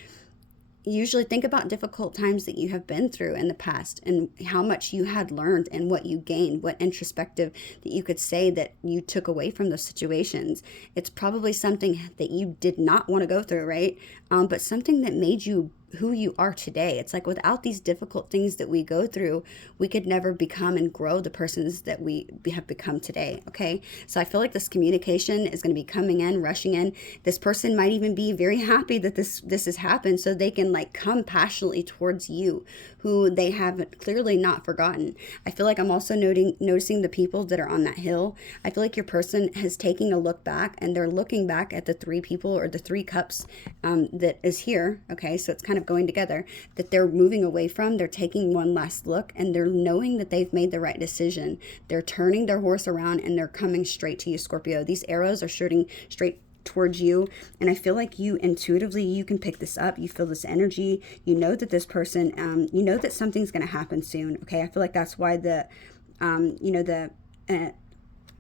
usually think about difficult times that you have been through in the past and how much you had learned and what you gained, what introspective that you could say that you took away from those situations. It's probably something that you did not want to go through, right? But something that made you who you are today. It's like without these difficult things that we go through, we could never become and grow the persons that we have become today. Okay. So I feel like this communication is going to be coming in, rushing in. This person might even be very happy that this has happened, so they can like come passionately towards you, who they have clearly not forgotten. I feel like I'm also noticing the people that are on that hill. I feel like your person has taken a look back, and they're looking back at the three people or the three cups that is here. Okay. So it's kind of going together, that they're moving away from. They're taking one last look, and they're knowing that they've made the right decision. They're turning their horse around, and they're coming straight to you, Scorpio. These arrows are shooting straight towards you, and I feel like you intuitively, you can pick this up. You feel this energy. You know that this person, you know that something's going to happen soon. Okay. I feel like that's why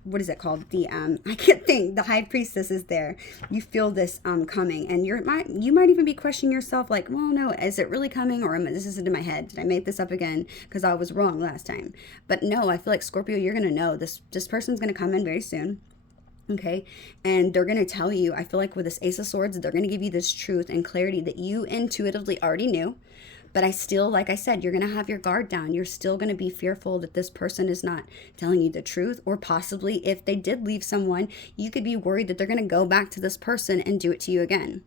what is it called? I can't think. The high priestess is there. You feel this coming, and you might even be questioning yourself, like, well, no, is it really coming, or this is in my head? Did I make this up again because I was wrong last time? But no, I feel like Scorpio, you're gonna know this person's gonna come in very soon. Okay. And they're going to tell you, I feel like with this Ace of Swords, they're going to give you this truth and clarity that you intuitively already knew. But I still, like I said, you're going to have your guard down. You're still going to be fearful that this person is not telling you the truth. Or possibly if they did leave someone, you could be worried that they're going to go back to this person and do it to you again.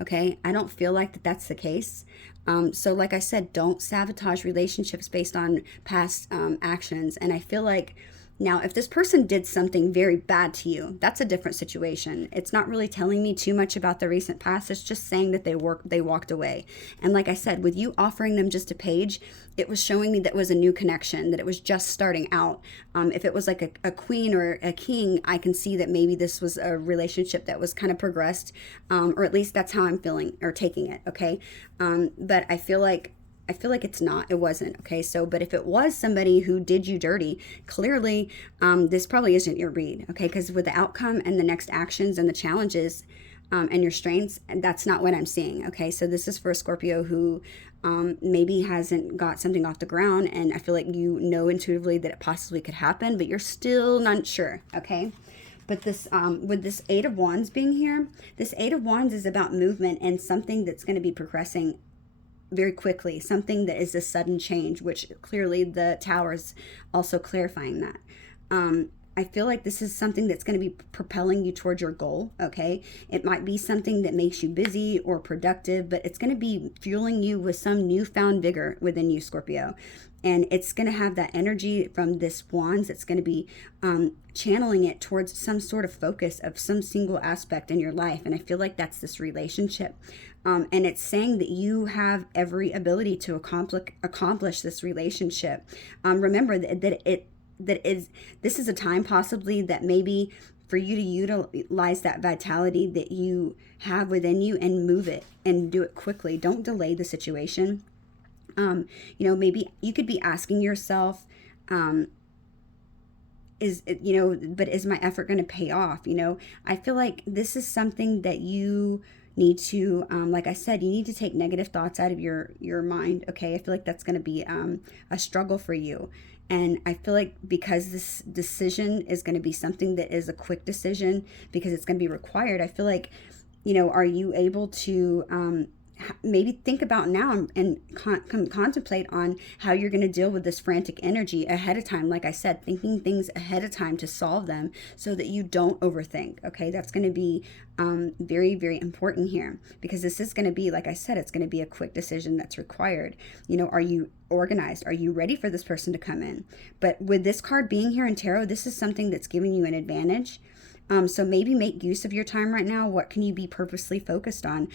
Okay. I don't feel like that's the case. So like I said, don't sabotage relationships based on past actions. And I feel like, now, if this person did something very bad to you, that's a different situation. It's not really telling me too much about the recent past. It's just saying that they walked away. And like I said, with you offering them just a page, it was showing me that it was a new connection, that it was just starting out. If it was like a queen or a king, I can see that maybe this was a relationship that was kind of progressed, or at least that's how I'm feeling or taking it. Okay. But I feel like it wasn't. Okay. So, but if it was somebody who did you dirty, clearly, this probably isn't your read. Okay. Because with the outcome and the next actions and the challenges, and your strengths, and that's not what I'm seeing. Okay. So this is for a Scorpio who, maybe hasn't got something off the ground. And I feel like you know intuitively that it possibly could happen, but you're still not sure. Okay. But this, with this Eight of Wands being here, this Eight of Wands is about movement and something that's going to be progressing very quickly, something that is a sudden change, which clearly the Tower is also clarifying that. I feel like this is something that's going to be propelling you towards your goal. Okay. It might be something that makes you busy or productive, but it's going to be fueling you with some newfound vigor within you, Scorpio. And it's going to have that energy from this wands. It's going to be channeling it towards some sort of focus of some single aspect in your life. And I feel like that's this relationship. And it's saying that you have every ability to accomplish this relationship. Remember this is a time possibly that maybe for you to utilize that vitality that you have within you and move it and do it quickly. Don't delay the situation. Maybe you could be asking yourself, but is my effort going to pay off? I feel like this is something that you need to, like I said, you need to take negative thoughts out of your mind. Okay. I feel like that's going to be a struggle for you. And I feel like because this decision is going to be something that is a quick decision, because it's going to be required, I feel like, are you able to maybe think about now and contemplate on how you're going to deal with this frantic energy ahead of time. Like I said, thinking things ahead of time to solve them so that you don't overthink. Okay, that's going to be very, very important here, because this is going to be, like I said, it's going to be a quick decision that's required. Are you organized? Are you ready for this person to come in? But with this card being here in tarot, this is something that's giving you an advantage. So maybe make use of your time right now. What can you be purposely focused on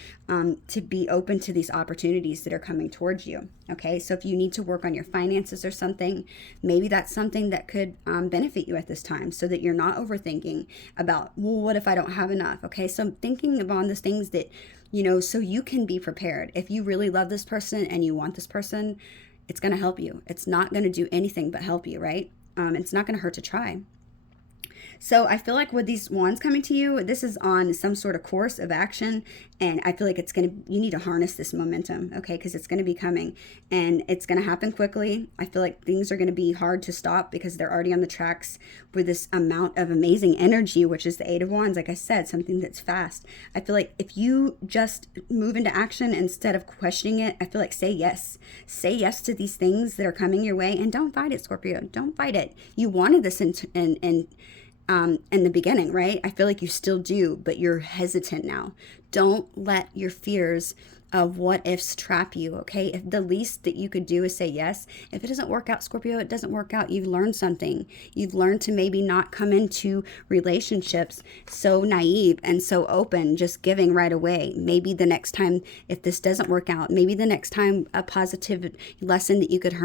to be open to these opportunities that are coming towards you? Okay, so if you need to work on your finances or something, maybe that's something that could benefit you at this time, so that you're not overthinking about, well, what if I don't have enough? Okay, so thinking about the things that, so you can be prepared. If you really love this person and you want this person, it's going to help you. It's not going to do anything but help you, right? It's not going to hurt to try. So I feel like with these wands coming to you, this is on some sort of course of action. And I feel like you need to harness this momentum, okay? Because it's going to be coming and it's going to happen quickly. I feel like things are going to be hard to stop because they're already on the tracks with this amount of amazing energy, which is the Eight of Wands. Like I said, something that's fast. I feel like if you just move into action instead of questioning it, I feel like say yes. Say yes to these things that are coming your way, and don't fight it, Scorpio. Don't fight it. You wanted this in the beginning, right? I feel like you still do, but you're hesitant now. Don't let your fears of what ifs trap you, okay? If the least that you could do is say yes. If it doesn't work out, Scorpio, it doesn't work out. You've learned something. You've learned to maybe not come into relationships so naive and so open, just giving right away. Maybe the next time, if this doesn't work out, maybe the next time a positive lesson that you could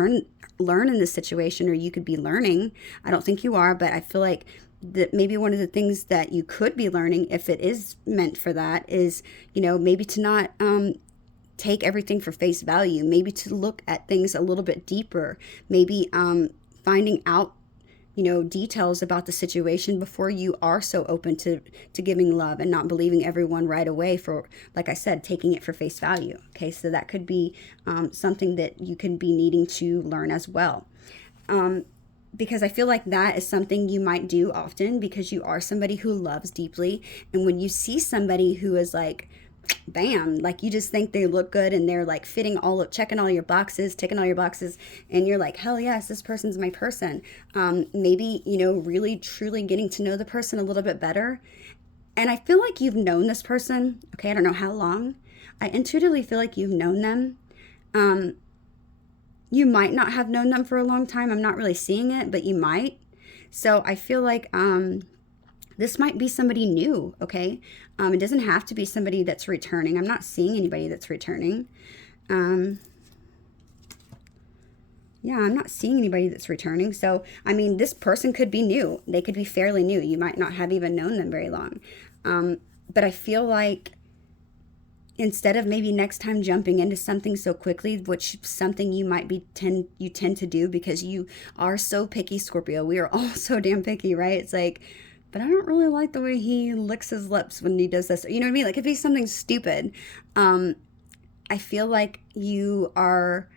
learn in this situation, or you could be learning. I don't think you are, but I feel like that maybe one of the things that you could be learning, if it is meant for that, is, maybe to not take everything for face value, maybe to look at things a little bit deeper, maybe finding out, details about the situation before you are so open to giving love, and not believing everyone right away for, like I said, taking it for face value. Okay, so that could be something that you can be needing to learn as well. Because I feel like that is something you might do often, because you are somebody who loves deeply. And when you see somebody who is like, bam, like you just think they look good and they're like checking all your boxes, ticking all your boxes, and you're like, hell yes, this person's my person. Maybe, really truly getting to know the person a little bit better. And I feel like you've known this person. Okay, I don't know how long. I intuitively feel like you've known them. You might not have known them for a long time. I'm not really seeing it, but you might. So I feel like this might be somebody new, okay? It doesn't have to be somebody that's returning. I'm not seeing anybody that's returning. Yeah, I'm not seeing anybody that's returning. So, I mean, this person could be new. They could be fairly new. You might not have even known them very long. But I feel like instead of maybe next time jumping into something so quickly, which something you might tend to do because you are so picky, Scorpio. We are all so damn picky, right? It's like, but I don't really like the way he licks his lips when he does this. You know what I mean? Like if he's something stupid, I feel like you are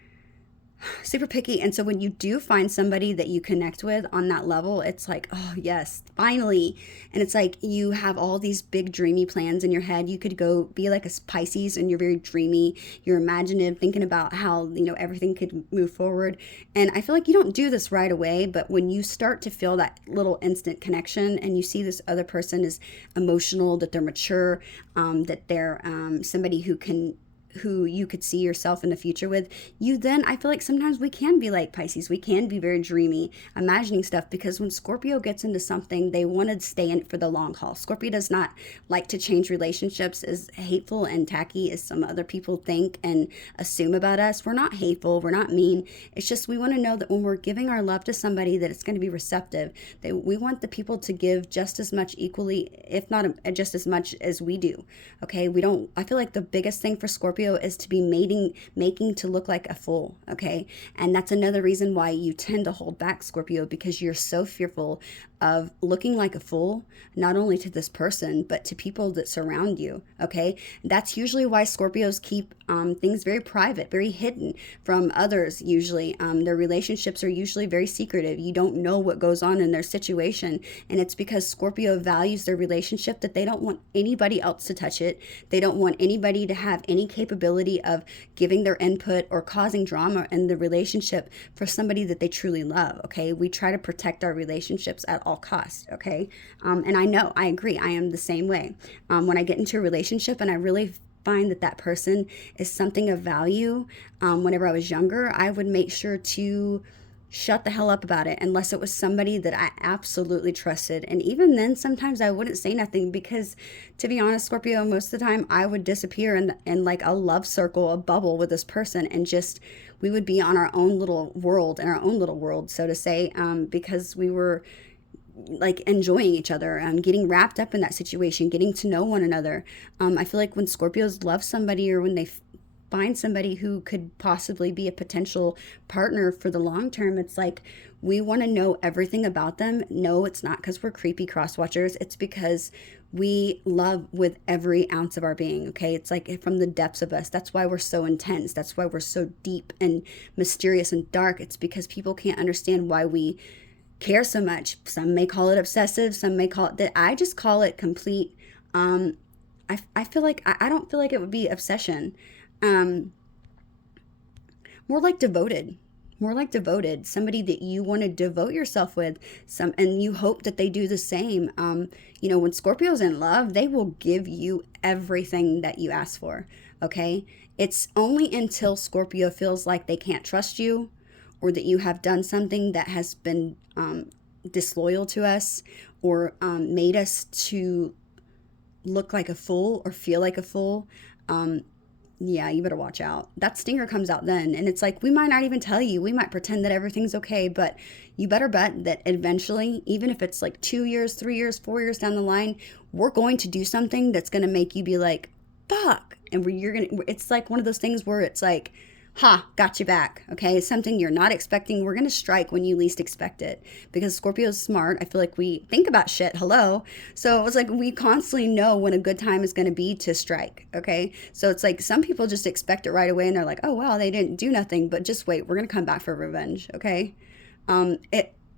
super picky. And so when you do find somebody that you connect with on that level, it's like, oh yes, finally. And it's like you have all these big dreamy plans in your head. You could go be like a Pisces and you're very dreamy, you're imaginative, thinking about how, everything could move forward. And I feel like you don't do this right away, but when you start to feel that little instant connection and you see this other person is emotional, that they're mature, that they're somebody who you could see yourself in the future with, then I feel like sometimes we can be like Pisces. We can be very dreamy, imagining stuff, because when Scorpio gets into something, they want to stay in it for the long haul. Scorpio does not like to change relationships. As hateful and tacky as some other people think and assume about us, we're not hateful, we're not mean. It's just we want to know that when we're giving our love to somebody, that it's going to be receptive. That we want the people to give just as much equally, if not just as much as we do. Okay, I feel like the biggest thing for Scorpio is to be making to look like a fool, okay? And that's another reason why you tend to hold back, Scorpio, because you're so fearful of looking like a fool, not only to this person, but to people that surround you, okay? That's usually why Scorpios keep things very private, very hidden from others, usually. Their relationships are usually very secretive. You don't know what goes on in their situation, and it's because Scorpio values their relationship that they don't want anybody else to touch it. They don't want anybody to have any capability capability of giving their input or causing drama in the relationship for somebody that they truly love. Okay, we try to protect our relationships at all costs. Okay, and I know, I agree, I am the same way. When I get into a relationship and I really find that that person is something of value, whenever I was younger, I would make sure to shut the hell up about it unless it was somebody that I absolutely trusted. And even then, sometimes I wouldn't say nothing because, to be honest, Scorpio, most of the time I would disappear in like a love circle, a bubble with this person, and just we would be on our own little world, in our own little world, so to say, because we were like enjoying each other and getting wrapped up in that situation, getting to know one another. I feel like when Scorpios love somebody, or when they find somebody who could possibly be a potential partner for the long term, it's like we want to know everything about them. No, it's not because we're creepy cross watchers. It's because we love with every ounce of our being. Okay, it's like from the depths of us. That's why we're so intense. That's why we're so deep and mysterious and dark. It's because people can't understand why we care so much. Some may call it obsessive, some may call it that. I just call it complete. I feel like I don't feel like it would be obsession. um More like devoted, more like devoted, somebody that you want to devote yourself with, some, and you hope that they do the same. When Scorpio's in love, they will give you everything that you ask for. Okay, it's only until Scorpio feels like they can't trust you, or that you have done something that has been disloyal to us, or made us to look like a fool or feel like a fool. Yeah, you better watch out. That stinger comes out then. And it's like, we might not even tell you. We might pretend that everything's okay, but you better bet that eventually, even if it's like 2 years, 3 years, 4 years down the line, we're going to do something that's going to make you be like, fuck. And it's like one of those things where it's like, ha, got you back. Okay, it's something you're not expecting. We're going to strike when you least expect it, because Scorpio's smart. I feel like we think about shit. Hello. So it's like we constantly know when a good time is going to be to strike. Okay, so it's like some people just expect it right away and they're like, oh wow, they didn't do nothing, but just wait, we're going to come back for revenge. Okay,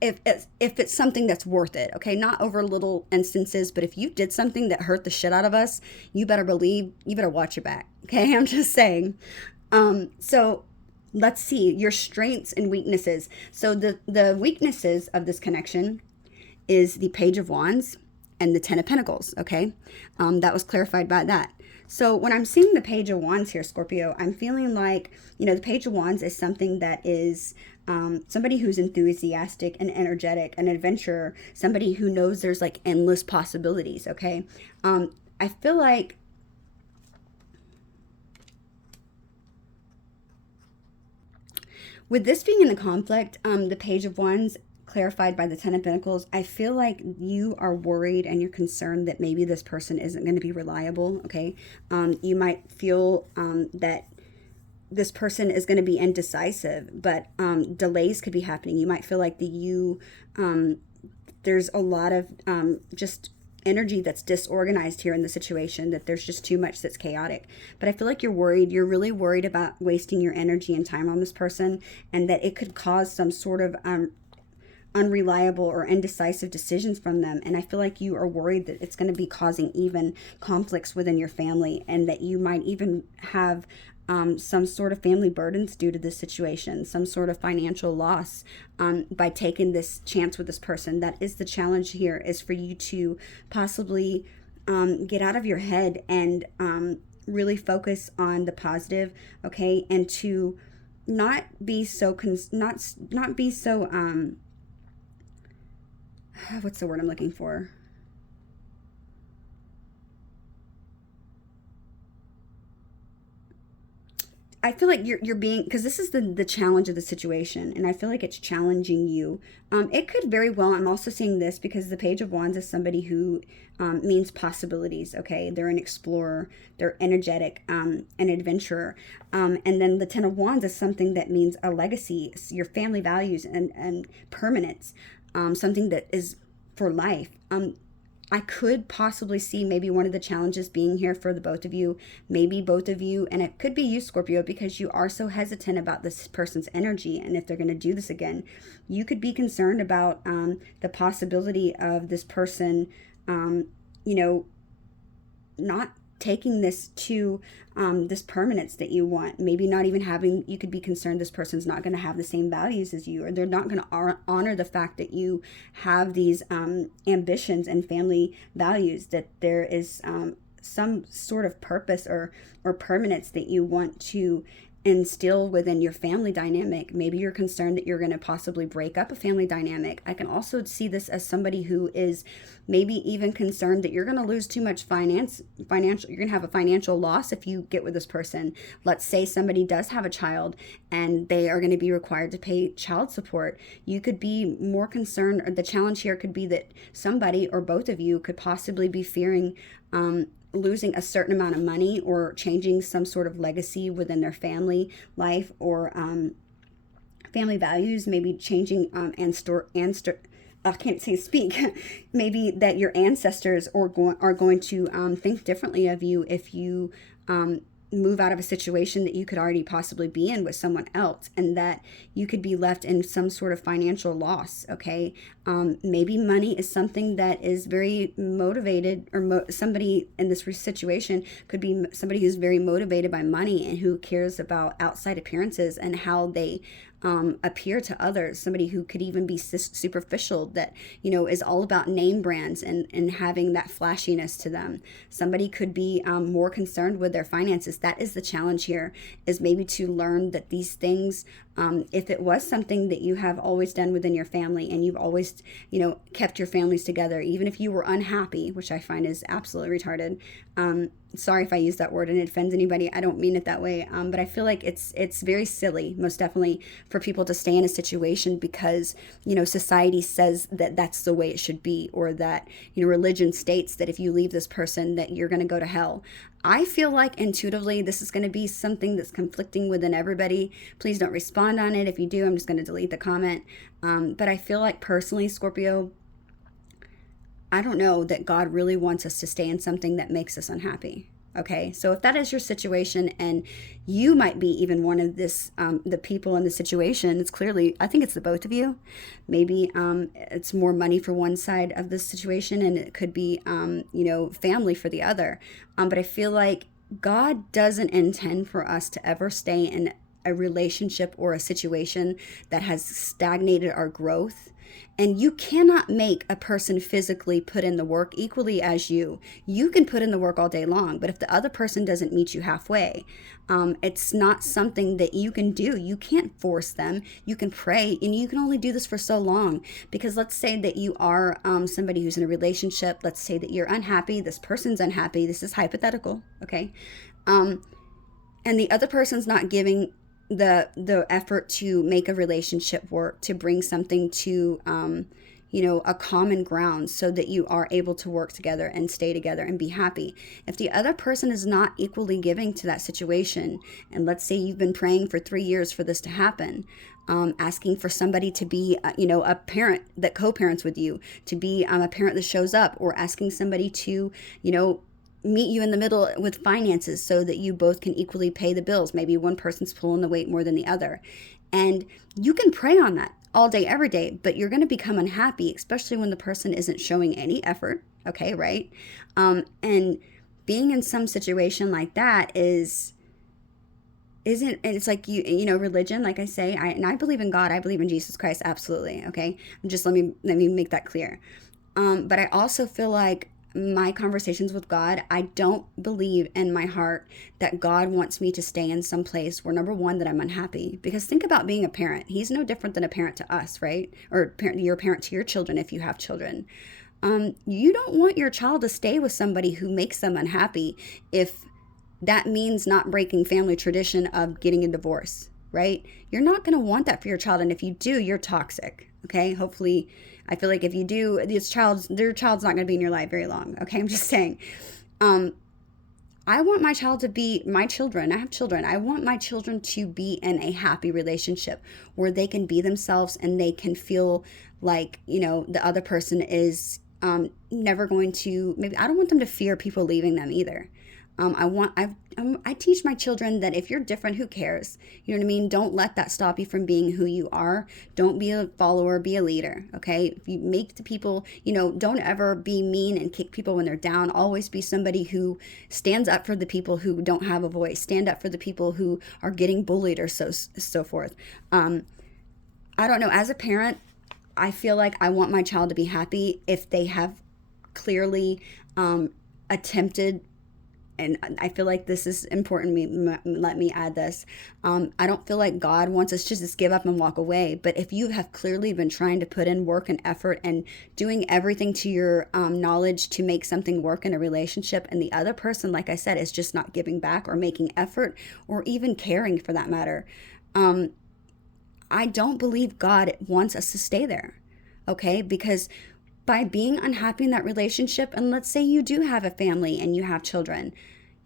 if it's something that's worth it. Okay, not over little instances, but if you did something that hurt the shit out of us, you better watch your back. Okay, I'm just saying. So let's see your strengths and weaknesses. So the weaknesses of this connection is the Page of Wands and the Ten of Pentacles. Okay. That was clarified by that. So when I'm seeing the Page of Wands here, Scorpio, I'm feeling like, the Page of Wands is something that is, somebody who's enthusiastic and energetic, an adventurer, somebody who knows there's like endless possibilities. Okay. I feel like, with this being in the conflict, the Page of Wands clarified by the Ten of Pentacles, I feel like you are worried and you're concerned that maybe this person isn't going to be reliable. Okay, you might feel that this person is going to be indecisive, but delays could be happening. You might feel like there's a lot of just energy that's disorganized here in the situation, that there's just too much that's chaotic. But I feel like you're worried. You're really worried about wasting your energy and time on this person, and that it could cause some sort of unreliable or indecisive decisions from them. And I feel like you are worried that it's going to be causing even conflicts within your family, and that you might even have some sort of family burdens due to this situation, some sort of financial loss by taking this chance with this person. That is the challenge here, is for you to possibly get out of your head and really focus on the positive. Okay, and to not be so not be so what's the word I'm looking for? I feel like you're being, because this is the challenge of the situation, and I feel like it's challenging you. It could very well, I'm also seeing this because the Page of Wands is somebody who means possibilities. Okay, they're an explorer, they're energetic, an adventurer, and then the Ten of Wands is something that means a legacy, your family values, and permanence, something that is for life. I could possibly see maybe one of the challenges being here for the both of you, maybe both of you, and it could be you, Scorpio, because you are so hesitant about this person's energy and if they're going to do this again. You could be concerned about the possibility of this person, not taking this to this permanence that you want. Maybe not even having, you could be concerned this person's not going to have the same values as you, or they're not going to honor the fact that you have these ambitions and family values, that there is some sort of purpose or permanence that you want to instill within your family dynamic. Maybe you're concerned that you're going to possibly break up a family dynamic. I can also see this as somebody who is maybe even concerned that you're going to lose too much financial, you're going to have a financial loss if you get with this person. Let's say somebody does have a child and they are going to be required to pay child support. You could be more concerned, or the challenge here could be that somebody or both of you could possibly be fearing losing a certain amount of money, or changing some sort of legacy within their family life, or family values, maybe changing I can't say speak. Maybe that your ancestors are going to think differently of you if you move out of a situation that you could already possibly be in with someone else, and that you could be left in some sort of financial loss. Okay, maybe money is something that is very motivated, or somebody in this situation could be somebody who's very motivated by money and who cares about outside appearances and how they appear to others. Somebody who could even be superficial, that, is all about name brands and having that flashiness to them. Somebody could be more concerned with their finances. That is the challenge here, is maybe to learn that these things, if it was something that you have always done within your family, and you've always, kept your families together, even if you were unhappy, which I find is absolutely retarded. Sorry if I use that word and it offends anybody. I don't mean it that way. But I feel like it's very silly, most definitely, for people to stay in a situation because, society says that that's the way it should be, or that, religion states that if you leave this person that you're going to go to hell. I feel like intuitively this is going to be something that's conflicting within everybody. Please don't respond on it. If you do, I'm just going to delete the comment. But I feel like personally, Scorpio, I don't know that God really wants us to stay in something that makes us unhappy. Okay, so if that is your situation, and you might be even one of the people in the situation, it's clearly, I think it's the both of you. Maybe it's more money for one side of the situation, and it could be, family for the other. But I feel like God doesn't intend for us to ever stay in a relationship or a situation that has stagnated our growth. And you cannot make a person physically put in the work equally as you. You can put in the work all day long, but if the other person doesn't meet you halfway, it's not something that you can do. You can't force them. You can pray, and you can only do this for so long. Because let's say that you are somebody who's in a relationship. Let's say that you're unhappy. This person's unhappy. This is hypothetical, okay? And the other person's not giving the effort to make a relationship work, to bring something to a common ground, so that you are able to work together and stay together and be happy. If the other person is not equally giving to that situation, and let's say you've been praying for 3 years for this to happen, asking for somebody to be a parent that co-parents with you, to be a parent that shows up, or asking somebody to meet you in the middle with finances so that you both can equally pay the bills. Maybe one person's pulling the weight more than the other. And you can pray on that all day, every day, but you're going to become unhappy, especially when the person isn't showing any effort. Okay, right? And being in some situation like that isn't, it's like religion, like I say, I believe in God. I believe in Jesus Christ. Absolutely. Okay. Just let me make that clear. But I also feel like my conversations with God, I don't believe in my heart that God wants me to stay in some place where, number one, that I'm unhappy. Because think about being a parent. He's no different than a parent to us, right? Or you're a parent to your children if you have children. You don't want your child to stay with somebody who makes them unhappy if that means not breaking family tradition of getting a divorce, right? You're not going to want that for your child. And if you do, you're toxic. Okay. Hopefully, I feel like if you do, their child's not going to be in your life very long. Okay. I'm just saying, I want my child to be my children. I have children. I want my children to be in a happy relationship where they can be themselves and they can feel like, the other person is, never going to, maybe I don't want them to fear people leaving them either. I teach my children that if you're different, who cares? You know what I mean? Don't let that stop you from being who you are. Don't be a follower, be a leader, okay? If you make the people, don't ever be mean and kick people when they're down. Always be somebody who stands up for the people who don't have a voice. Stand up for the people who are getting bullied or so forth. I don't know. As a parent, I feel like I want my child to be happy if they have clearly attempted, and I feel like this is important. Let me add this. I don't feel like God wants us to just give up and walk away. But if you have clearly been trying to put in work and effort and doing everything to your knowledge to make something work in a relationship, and the other person, like I said, is just not giving back or making effort or even caring for that matter, I don't believe God wants us to stay there, okay? Because by being unhappy in that relationship, and let's say you do have a family and you have children,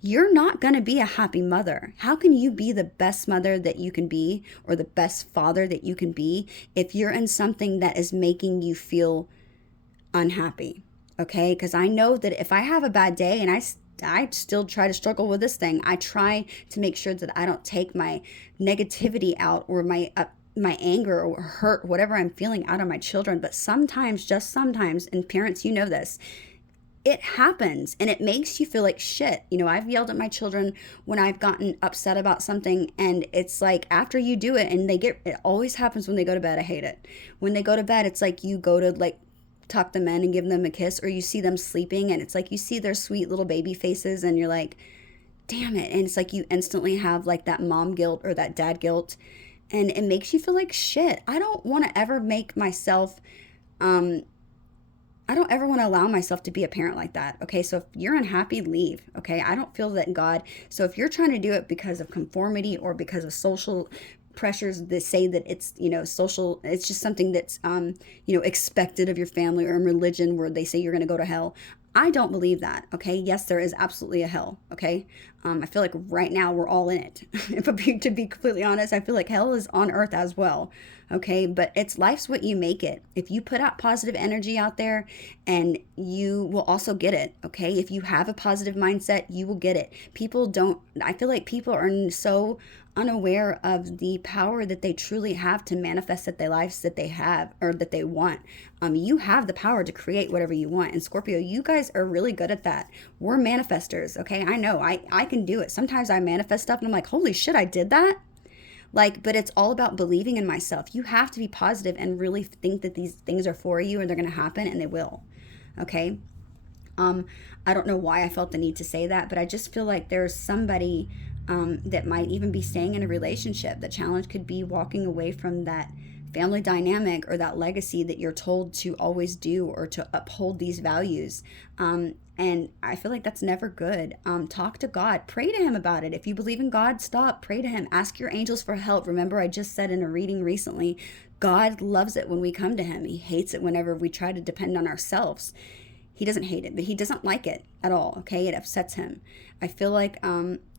you're not going to be a happy mother. How can you be the best mother that you can be or the best father that you can be if you're in something that is making you feel unhappy, okay? Because I know that if I have a bad day and I still try to struggle with this thing, I try to make sure that I don't take my negativity out or my anger or hurt, whatever I'm feeling, out on my children. But sometimes, just sometimes, and parents, you know this, it happens and it makes you feel like shit. I've yelled at my children when I've gotten upset about something, and it's like after you do it and it always happens when they go to bed. I hate it. When they go to bed, it's like you go to like tuck them in and give them a kiss, or you see them sleeping and it's like you see their sweet little baby faces and you're like, damn it. And it's like you instantly have like that mom guilt or that dad guilt. And it makes you feel like shit. I don't want to ever make myself, I don't ever want to allow myself to be a parent like that. Okay, so if you're unhappy, leave. Okay, I don't feel that God, so if you're trying to do it because of conformity or because of social pressures that say that it's, social, it's just something that's, expected of your family, or in religion where they say you're going to go to hell. I don't believe that, okay? Yes, there is absolutely a hell, okay? I feel like right now we're all in it. To be completely honest, I feel like hell is on earth as well, okay? But life's what you make it. If you put out positive energy out there, and you will also get it, okay? If you have a positive mindset, you will get it. I feel like people are so unaware of the power that they truly have to manifest the lives that they have or that they want. You have the power to create whatever you want. And Scorpio, you guys are really good at that. We're manifestors, okay? I know, I can do it. Sometimes I manifest stuff and I'm like, holy shit, I did that? But it's all about believing in myself. You have to be positive and really think that these things are for you and they're going to happen, and they will, okay? I don't know why I felt the need to say that, but I just feel like there's somebody that might even be staying in a relationship. The challenge could be walking away from that family dynamic or that legacy that you're told to always do or to uphold these values. And I feel like that's never good. Talk to God. Pray to him about it. If you believe in God, stop. Pray to him. Ask your angels for help. Remember, I just said in a reading recently, God loves it when we come to him. He hates it whenever we try to depend on ourselves. He doesn't hate it, but he doesn't like it at all, okay? It upsets him. I feel like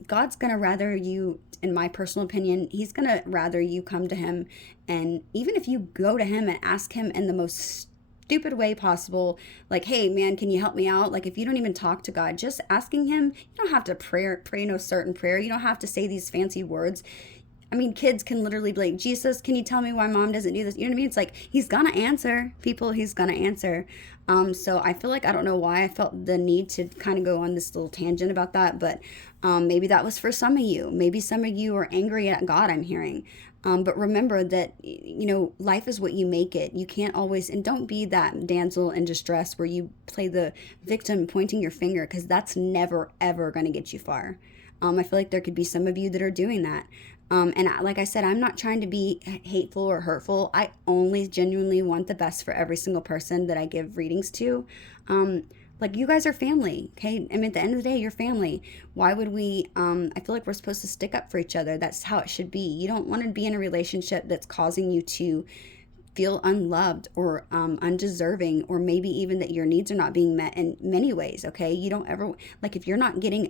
God's going to rather you, in my personal opinion, he's going to rather you come to him. And even if you go to him and ask him in the most stupid way possible, like, hey, man, can you help me out? Like, if you don't even talk to God, just asking him, you don't have to pray no certain prayer. You don't have to say these fancy words. I mean, kids can literally be like, Jesus, can you tell me why mom doesn't do this? You know what I mean? It's like, he's going to answer. People, he's going to answer. So I feel like, I don't know why I felt the need to kind of go on this little tangent about that, but maybe that was for some of you. Maybe some of you are angry at God, I'm hearing. But remember that, life is what you make it. You can't always, and don't be that damsel in distress where you play the victim pointing your finger, because that's never, ever going to get you far. I feel like there could be some of you that are doing that. Like I said, I'm not trying to be hateful or hurtful. I only genuinely want the best for every single person that I give readings to. Like, you guys are family, okay? I mean, at the end of the day, you're family. Why would we, I feel like we're supposed to stick up for each other. That's how it should be. You don't want to be in a relationship that's causing you to feel unloved or undeserving, or maybe even that your needs are not being met in many ways, okay? You don't ever, like, if you're not getting,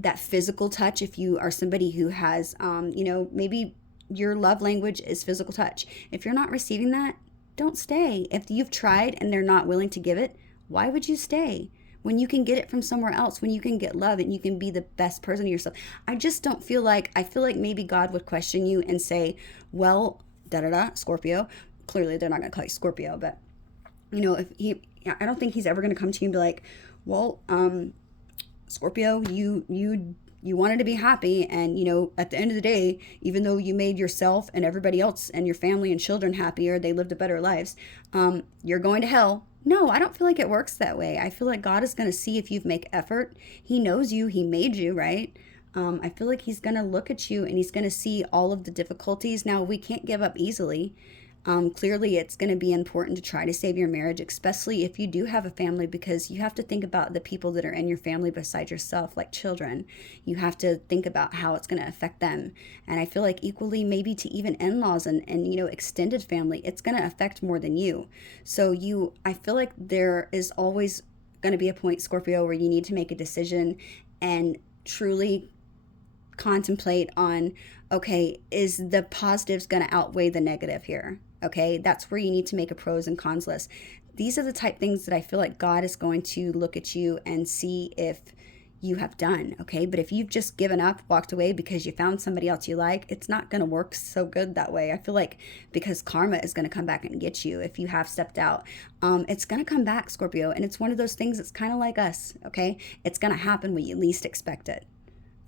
that physical touch, if you are somebody who has, maybe your love language is physical touch. If you're not receiving that, don't stay. If you've tried and they're not willing to give it, why would you stay? when you can get it from somewhere else, when you can get love and you can be the best person of yourself? I just don't feel like, I feel like maybe God would question you and say, well, da da da, Scorpio. Clearly, they're not going to call you Scorpio, but if he, I don't think he's ever going to come to you and be like, well, Scorpio, you wanted to be happy, and at the end of the day, even though you made yourself and everybody else and your family and children happier, they lived a better lives, you're going to hell. No, I don't feel like it works that way. I feel like God is going to see if you make effort. He knows you. He made you, right? I feel like he's going to look at you and he's going to see all of the difficulties. Now, we can't give up easily. Clearly, it's going to be important to try to save your marriage, especially if you do have a family, because you have to think about the people that are in your family besides yourself, like children. You have to think about how it's going to affect them. And I feel like equally, maybe to even in-laws and extended family, it's going to affect more than you. So I feel like there is always going to be a point, Scorpio, where you need to make a decision and truly contemplate on, okay, is the positives going to outweigh the negative here? Okay, that's where you need to make a pros and cons list. These are the type things that I feel like God is going to look at you and see if you have done. Okay, but if you've just given up, walked away because you found somebody else you like, it's not going to work so good that way. I feel like, because karma is going to come back and get you if you have stepped out. It's going to come back, Scorpio, and it's one of those things that's kind of like us. Okay, it's going to happen when you least expect it.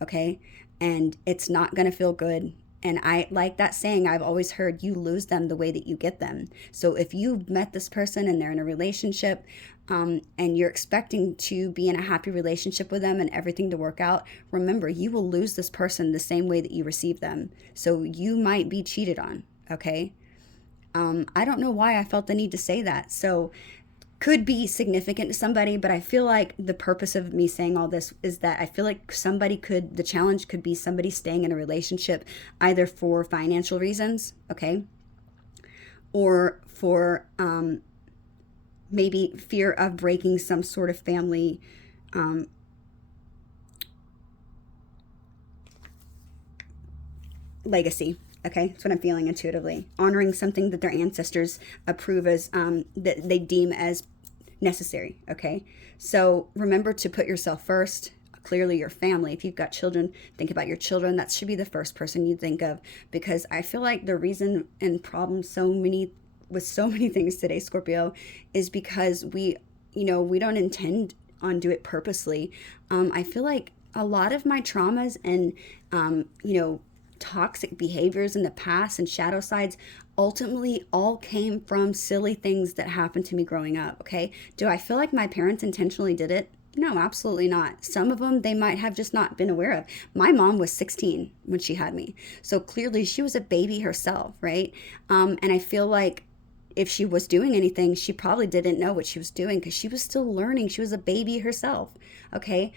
Okay, and it's not going to feel good. And I like that saying I've always heard, you lose them the way that you get them. So if you've met this person and they're in a relationship, and you're expecting to be in a happy relationship with them and everything to work out, remember, you will lose this person the same way that you receive them. So you might be cheated on, okay? I don't know why I felt the need to say that. So could be significant to somebody, but I feel like the purpose of me saying all this is that I feel like the challenge could be somebody staying in a relationship either for financial reasons, okay, or for maybe fear of breaking some sort of family legacy. Okay, that's what I'm feeling intuitively. Honoring something that their ancestors approve as, that they deem as necessary. Okay, so remember to put yourself first. Clearly, your family. If you've got children, think about your children. That should be the first person you think of, because I feel like the reason and problem with so many things today, Scorpio, is because we don't intend on do it purposely. I feel like a lot of my traumas and toxic behaviors in the past and shadow sides ultimately all came from silly things that happened to me growing up. Okay, do I feel like my parents intentionally did it? No, absolutely not. Some of them they might have just not been aware of. My mom was 16 when she had me, so clearly she was a baby herself, right? And I feel like if she was doing anything, she probably didn't know what she was doing because she was still learning. She was a baby herself. Okay,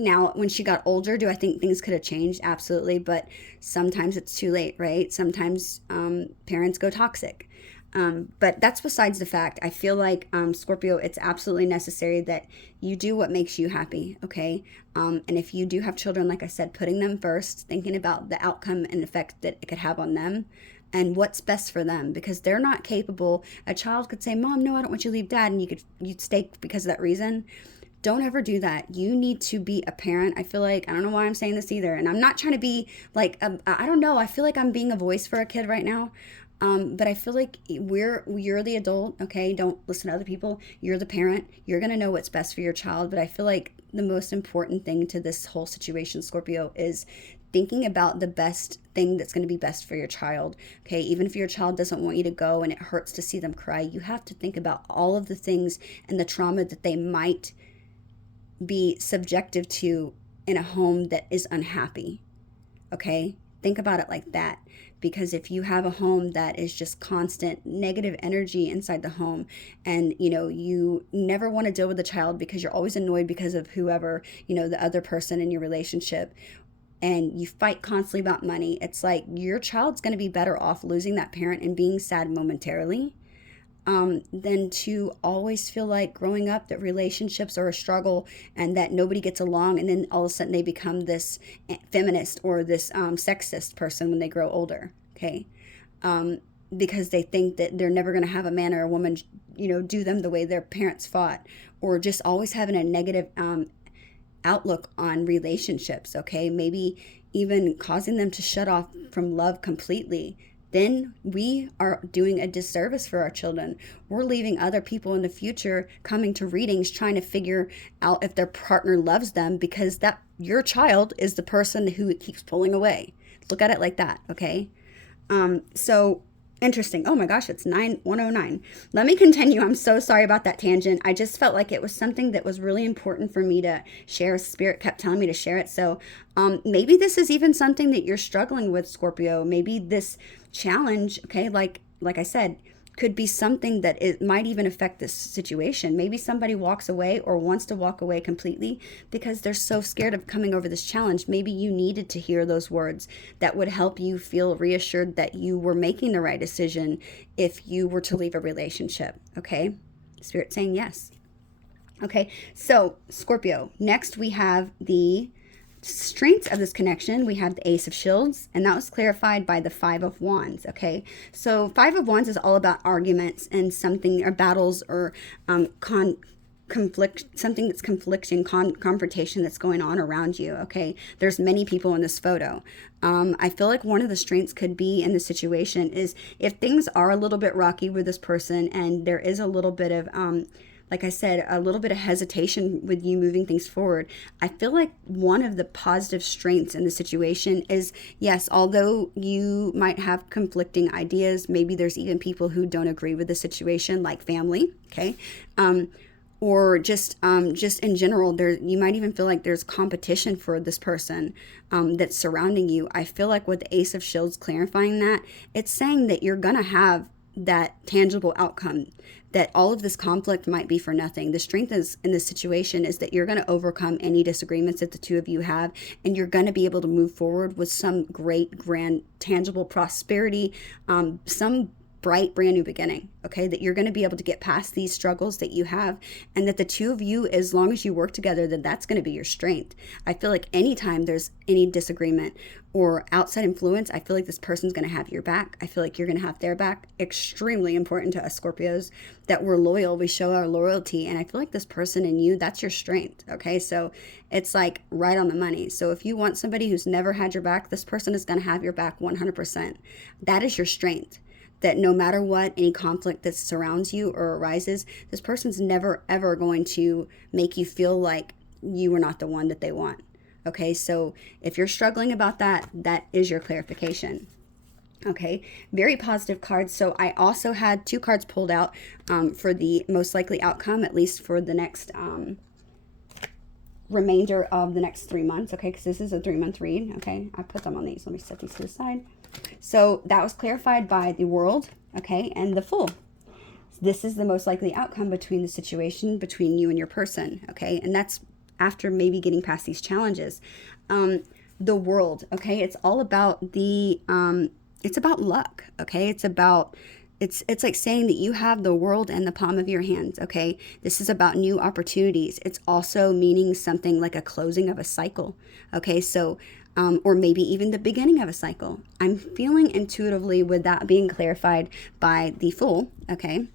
now, when she got older, do I think things could have changed? Absolutely. But sometimes it's too late, right? Sometimes parents go toxic. But that's besides the fact. I feel like, Scorpio, it's absolutely necessary that you do what makes you happy, okay? And if you do have children, like I said, putting them first, thinking about the outcome and effect that it could have on them and what's best for them, because they're not capable. A child could say, Mom, no, I don't want you to leave Dad, and you'd stay because of that reason. Don't ever do that. You need to be a parent. I feel like, I don't know why I'm saying this either, and I'm not trying to be like, I don't know. I feel like I'm being a voice for a kid right now. But I feel like you're the adult, okay? Don't listen to other people. You're the parent. You're going to know what's best for your child. But I feel like the most important thing to this whole situation, Scorpio, is thinking about the best thing that's going to be best for your child, okay? Even if your child doesn't want you to go and it hurts to see them cry, you have to think about all of the things and the trauma that they might be subjective to in a home that is unhappy, okay? Think about it like that, because if you have a home that is just constant negative energy inside the home, and you never want to deal with the child because you're always annoyed because of whoever, the other person in your relationship, and you fight constantly about money, it's like your child's going to be better off losing that parent and being sad momentarily, than to always feel like growing up that relationships are a struggle and that nobody gets along, and then all of a sudden they become this feminist or this sexist person when they grow older, okay? because they think that they're never going to have a man or a woman, do them the way their parents fought, or just always having a negative outlook on relationships, okay? Maybe even causing them to shut off from love completely, then we are doing a disservice for our children. We're leaving other people in the future coming to readings trying to figure out if their partner loves them, because that your child is the person who keeps pulling away. Look at it like that, okay? So interesting. Oh my gosh, it's 109. Let me continue. I'm so sorry about that tangent. I just felt like it was something that was really important for me to share. Spirit kept telling me to share it. So maybe this is even something that you're struggling with, Scorpio. Maybe this challenge, okay, like I said, could be something that it might even affect this situation. Maybe somebody walks away or wants to walk away completely because they're so scared of coming over this challenge. Maybe you needed to hear those words that would help you feel reassured that you were making the right decision if you were to leave a relationship, okay? Spirit saying yes. Okay, so Scorpio, next we have the strengths of this connection. We have the Ace of Shields, and that was clarified by the Five of Wands. Okay, so Five of Wands is all about arguments and something, or battles, or conflict, something that's conflicting, confrontation that's going on around you. Okay, there's many people in this photo. I feel like one of the strengths could be in the situation is if things are a little bit rocky with this person and there is a little bit of like I said, a little bit of hesitation with you moving things forward. I feel like one of the positive strengths in the situation is, yes, although you might have conflicting ideas, maybe there's even people who don't agree with the situation, like family, okay? Or just in general, you might even feel like there's competition for this person that's surrounding you. I feel like with the Ace of Shields clarifying that, it's saying that you're going to have that tangible outcome, that all of this conflict might be for nothing. The strength is in this situation is that you're going to overcome any disagreements that the two of you have, and you're going to be able to move forward with some great, grand, tangible prosperity, some bright, brand new beginning, okay? That you're going to be able to get past these struggles that you have, and that the two of you, as long as you work together, that's going to be your strength. I feel like anytime there's any disagreement or outside influence, I feel like this person's going to have your back. I feel like you're going to have their back. Extremely important to us Scorpios that we're loyal. We show our loyalty, and I feel like this person and you, that's your strength, okay? So it's like right on the money. So if you want somebody who's never had your back, this person is going to have your back 100%. That is your strength. That no matter what, any conflict that surrounds you or arises, this person's never, ever going to make you feel like you are not the one that they want. Okay, so if you're struggling about that, that is your clarification. Okay, very positive cards. So I also had 2 cards pulled out for the most likely outcome, at least for the next remainder of the next 3 months. Okay, because this is a 3-month read. Okay, I put them on these. Let me set these to the side. So that was clarified by the World, okay, and the Fool. This is the most likely outcome between the situation between you and your person, okay, and that's after maybe getting past these challenges. The World, okay, it's all about it's about luck, okay, it's like saying that you have the world in the palm of your hands, okay? This is about new opportunities. It's also meaning something like a closing of a cycle, okay? So, or maybe even the beginning of a cycle. I'm feeling intuitively with that being clarified by the Fool, okay?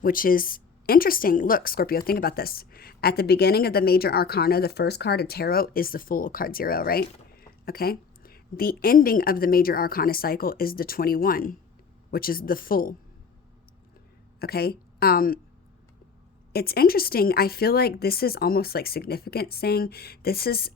Which is interesting. Look, Scorpio, think about this. At the beginning of the major arcana, the first card of tarot is the Fool, card 0, right? Okay? The ending of the major arcana cycle is the 21, which is the Fool. Okay, it's interesting. I feel like this is almost like significant, saying this is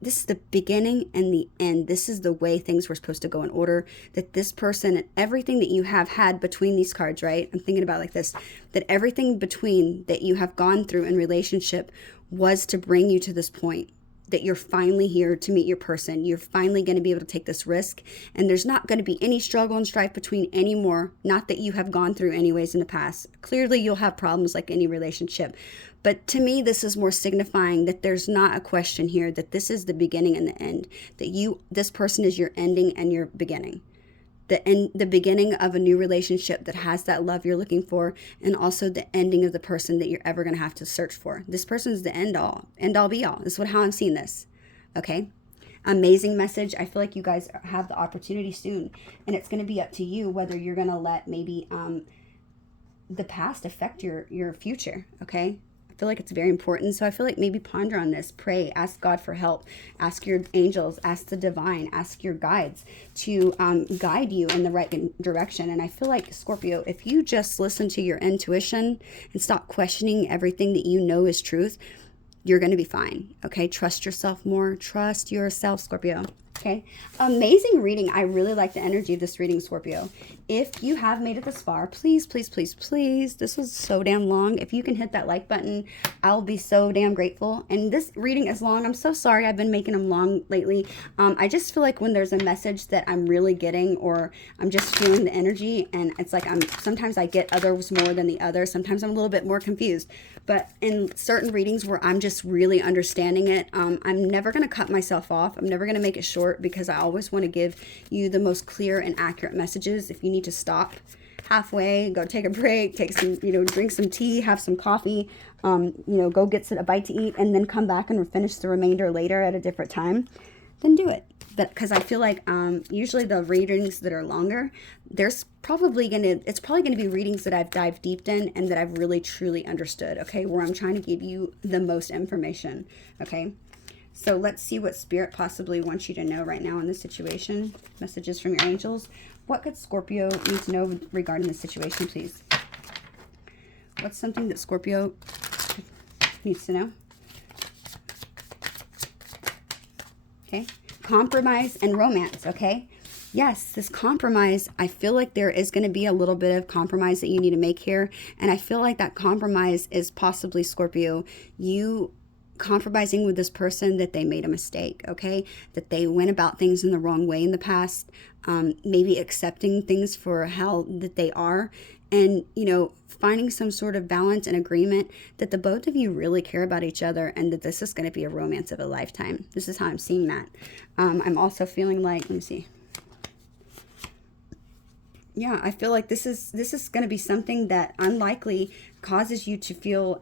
the beginning and the end. This is the way things were supposed to go in order, that this person and everything that you have had between these cards, right? I'm thinking about like this, that everything between that you have gone through in relationship was to bring you to this point, that you're finally here to meet your person. You're finally going to be able to take this risk, and there's not going to be any struggle and strife between anymore. Not that you have gone through anyways in the past. Clearly you'll have problems like any relationship, but to me this is more signifying that there's not a question here, that this is the beginning and the end, that this person is your ending and your beginning. The beginning of a new relationship that has that love you're looking for, and also the ending of the person that you're ever going to have to search for. This person's the end all be all. This is how I'm seeing this. Okay. amazing message. I feel like you guys have the opportunity soon, and it's going to be up to you whether you're going to let maybe the past affect your future. Okay, I feel like it's very important. So I feel like maybe ponder on this, pray, ask God for help, ask your angels, ask the divine, ask your guides to guide you in the right direction. And I feel like, Scorpio, if you just listen to your intuition and stop questioning everything that you know is truth, you're going to be fine. Okay, trust yourself more. Trust yourself, Scorpio. Okay, amazing reading. I really like the energy of this reading, Scorpio. If you have made it this far, please, please, please, please, this was so damn long. If you can hit that like button, I'll be so damn grateful. And this reading is long. I'm so sorry I've been making them long lately. I just feel like when there's a message that I'm really getting, or I'm just feeling the energy, and it's like sometimes I get others more than the other. Sometimes I'm a little bit more confused. But in certain readings where I'm just really understanding it, I'm never going to cut myself off. I'm never going to make it short, because I always want to give you the most clear and accurate messages. If you need to stop halfway, go take a break, take some, drink some tea, have some coffee, go get a bite to eat, and then come back and finish the remainder later at a different time, then do it. But because I feel like usually the readings that are longer, it's probably gonna be readings that I've dived deep in and that I've really truly understood. Okay, where I'm trying to give you the most information. Okay, so let's see what Spirit possibly wants you to know right now in this situation. Messages from your angels. What could Scorpio need to know regarding this situation, please? What's something that Scorpio needs to know? Okay. Compromise and romance. Okay. Yes, this compromise, I feel like there is going to be a little bit of compromise that you need to make here. And I feel like that compromise is possibly, Scorpio, you compromising with this person that they made a mistake, okay? That they went about things in the wrong way in the past, maybe accepting things for how that they are, and, finding some sort of balance and agreement that the both of you really care about each other, and that this is going to be a romance of a lifetime. This is how I'm seeing that. I'm also feeling like, let me see. Yeah, I feel like this is going to be something that unlikely causes you to feel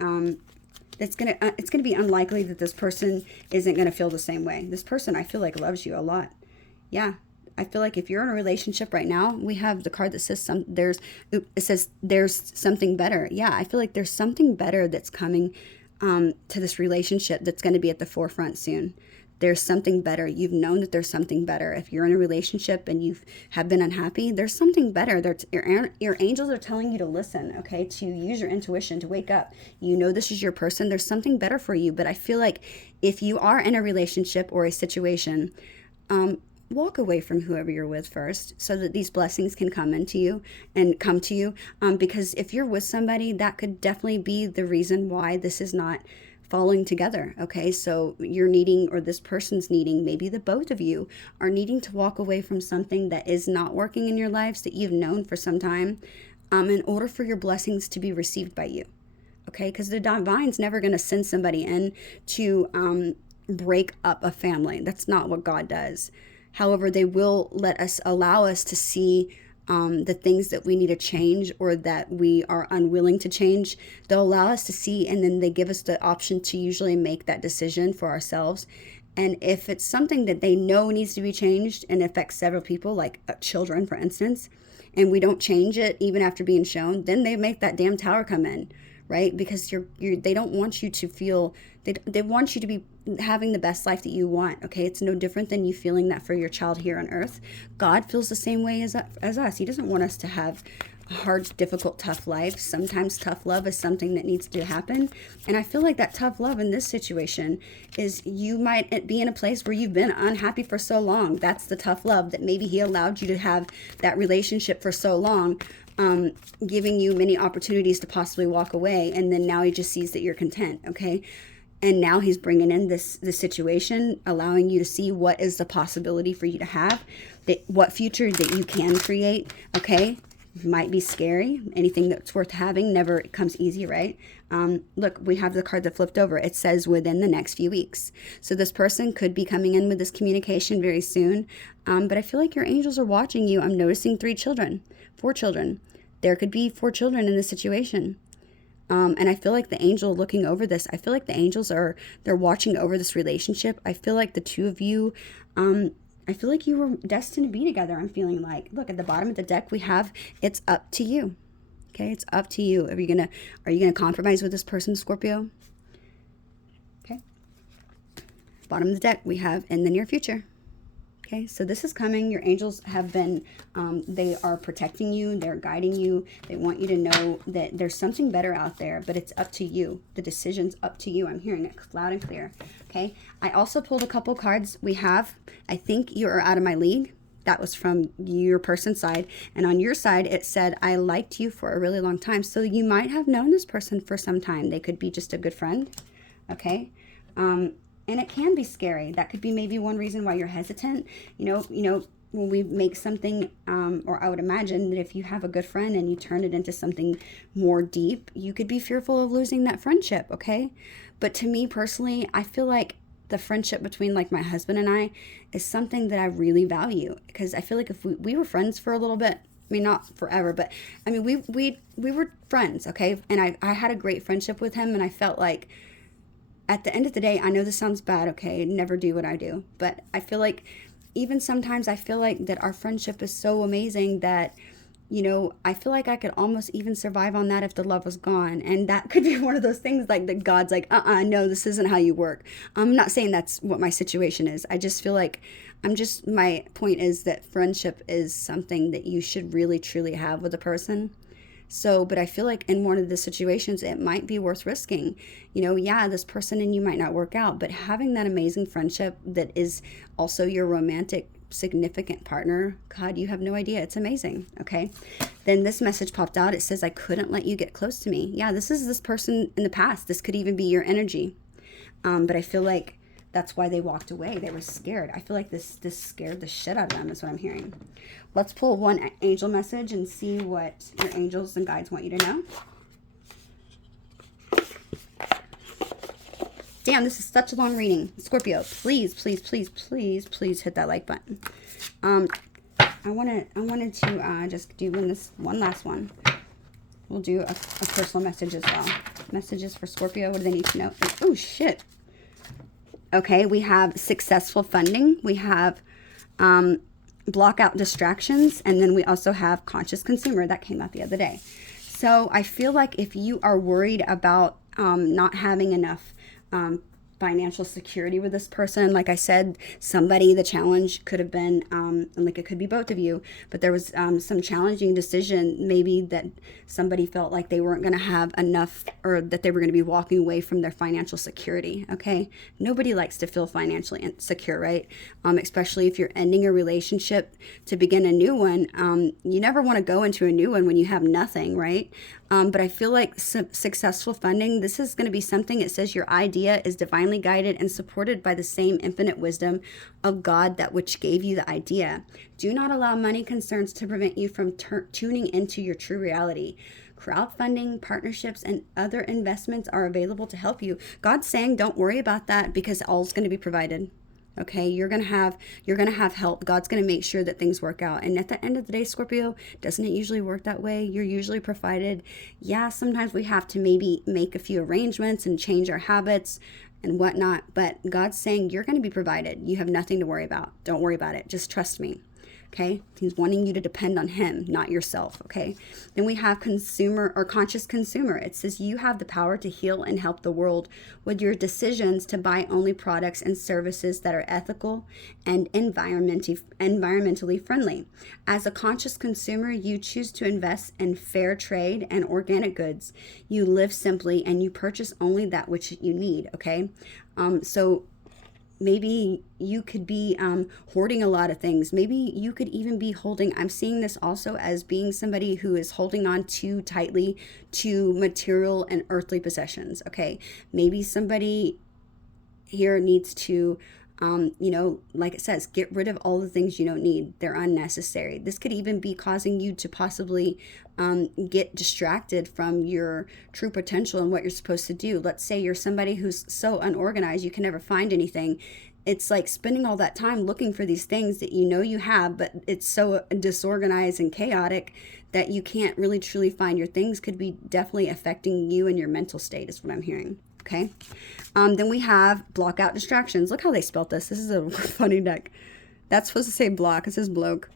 it's gonna be unlikely that this person isn't gonna feel the same way. This person, I feel like, loves you a lot. Yeah, I feel like if you're in a relationship right now, we have the card that says there's something better. Yeah, I feel like there's something better that's coming to this relationship that's going to be at the forefront soon. There's something better. You've known that there's something better. If you're in a relationship and you have been unhappy, there's something better. Your angels are telling you to listen, okay, to use your intuition, to wake up. You know this is your person. There's something better for you. But I feel like if you are in a relationship or a situation, walk away from whoever you're with first, so that these blessings can come to you. Because if you're with somebody, that could definitely be the reason why this is not falling together. Okay, so you're needing, or this person's needing, maybe the both of you are needing to walk away from something that is not working in your lives that you've known for some time, in order for your blessings to be received by you. Okay, because the divine's never going to send somebody in to break up a family. That's not what God does. However, they will allow us to see the things that we need to change, or that we are unwilling to change. They'll allow us to see, and then they give us the option to usually make that decision for ourselves. And if it's something that they know needs to be changed and affects several people, like children, for instance, and we don't change it even after being shown, then they make that damn tower come in, right? Because they don't want you to feel, they want you to be having the best life that you want. Okay, it's no different than you feeling that for your child here on earth. God feels the same way as us. He doesn't want us to have a hard, difficult, tough life. Sometimes tough love is something that needs to happen. And I feel like that tough love in this situation is, you might be in a place where you've been unhappy for so long. That's the tough love, that maybe he allowed you to have that relationship for so long, giving you many opportunities to possibly walk away. And then now he just sees that you're content. Okay, and now he's bringing in this situation, allowing you to see what is the possibility for you to have, what future that you can create. Okay, might be scary. Anything that's worth having never comes easy, right? Look, we have the card that flipped over. It says within the next few weeks. So this person could be coming in with this communication very soon. But I feel like your angels are watching you. I'm noticing 4 children. There could be 4 children in this situation. And I feel like the angel looking over this, I feel like the angels they're watching over this relationship. I feel like the two of you, I feel like you were destined to be together. I'm feeling like, look, at the bottom of the deck, we have, it's up to you. Okay, it's up to you. Are you gonna compromise with this person, Scorpio? Okay. Bottom of the deck, we have in the near future. Okay, so this is coming. Your angels have been, they are protecting you. They're guiding you. They want you to know that there's something better out there, but it's up to you. The decision's up to you. I'm hearing it loud and clear. Okay, I also pulled a couple cards. We have, I think you're out of my league. That was from your person's side. And on your side, it said, I liked you for a really long time. So you might have known this person for some time. They could be just a good friend. Okay. And it can be scary. That could be maybe one reason why you're hesitant. You know, when we make something, or I would imagine that if you have a good friend and you turn it into something more deep, you could be fearful of losing that friendship, okay? But to me personally, I feel like the friendship between like my husband and I is something that I really value, because I feel like if we were friends for a little bit, I mean, not forever, but I mean, we were friends, okay? And I had a great friendship with him, and I felt like, at the end of the day, I know this sounds bad, okay? Never do what I do. But I feel like even sometimes I feel like that our friendship is so amazing that, you know, I feel like I could almost even survive on that if the love was gone. And that could be one of those things like that God's like, no, this isn't how you work. I'm not saying that's what my situation is. I just feel like my point is that friendship is something that you should really, truly have with a person. So, but I feel like in one of the situations, it might be worth risking. You know, yeah, this person and you might not work out, but having that amazing friendship that is also your romantic, significant partner, God, you have no idea. It's amazing. Okay. Then this message popped out. It says, I couldn't let you get close to me. Yeah, this is this person in the past. This could even be your energy. But I feel like that's why they walked away. They were scared. I feel like this scared the shit out of them, is what I'm hearing. Let's pull one angel message and see what your angels and guides want you to know. Damn, this is such a long reading. Scorpio, please, please, please, please, please hit that like button. I wanted to just do one last one. We'll do a personal message as well. Messages for Scorpio. What do they need to know? Oh, shit. Okay, we have successful funding. We have block out distractions. And then we also have conscious consumer. That came out the other day. So I feel like if you are worried about not having enough financial security with this person, like I said, the challenge could have been, like it could be both of you, but there was some challenging decision, maybe that somebody felt like they weren't going to have enough, or that they were going to be walking away from their financial security, okay? Nobody likes to feel financially insecure, right? Especially if you're ending a relationship to begin a new one. You never want to go into a new one when you have nothing, right? But I feel like successful funding, this is going to be something. It says your idea is divinely guided and supported by the same infinite wisdom of God that which gave you the idea. Do not allow money concerns to prevent you from tuning into your true reality. Crowdfunding, partnerships, and other investments are available to help you. God's saying don't worry about that, because all's going to be provided. Okay, you're gonna have help. God's gonna make sure that things work out. And at the end of the day, Scorpio, doesn't it usually work that way? You're usually provided. Yeah, sometimes we have to maybe make a few arrangements and change our habits and whatnot. But God's saying you're gonna be provided. You have nothing to worry about. Don't worry about it. Just trust me. Okay, he's wanting you to depend on him, not yourself. Okay, then we have consumer or conscious consumer. It says you have the power to heal and help the world with your decisions to buy only products and services that are ethical and environmentally friendly. As a conscious consumer, you choose to invest in fair trade and organic goods. You live simply and you purchase only that which you need. Okay, so maybe you could be hoarding a lot of things. Maybe you could even be holding, I'm seeing this also as being somebody who is holding on too tightly to material and earthly possessions. Okay, maybe somebody here needs to, like it says, get rid of all the things you don't need. They're unnecessary. This could even be causing you to possibly get distracted from your true potential and what you're supposed to do. Let's say you're somebody who's so unorganized, you can never find anything. it's like spending all that time looking for these things that you know you have, but it's so disorganized and chaotic that you can't really truly find your things. Could be definitely affecting you and your mental state is what I'm hearing. Okay. Then we have block out distractions. Look how they spelt this. This is a funny deck. That's supposed to say block. It says bloke.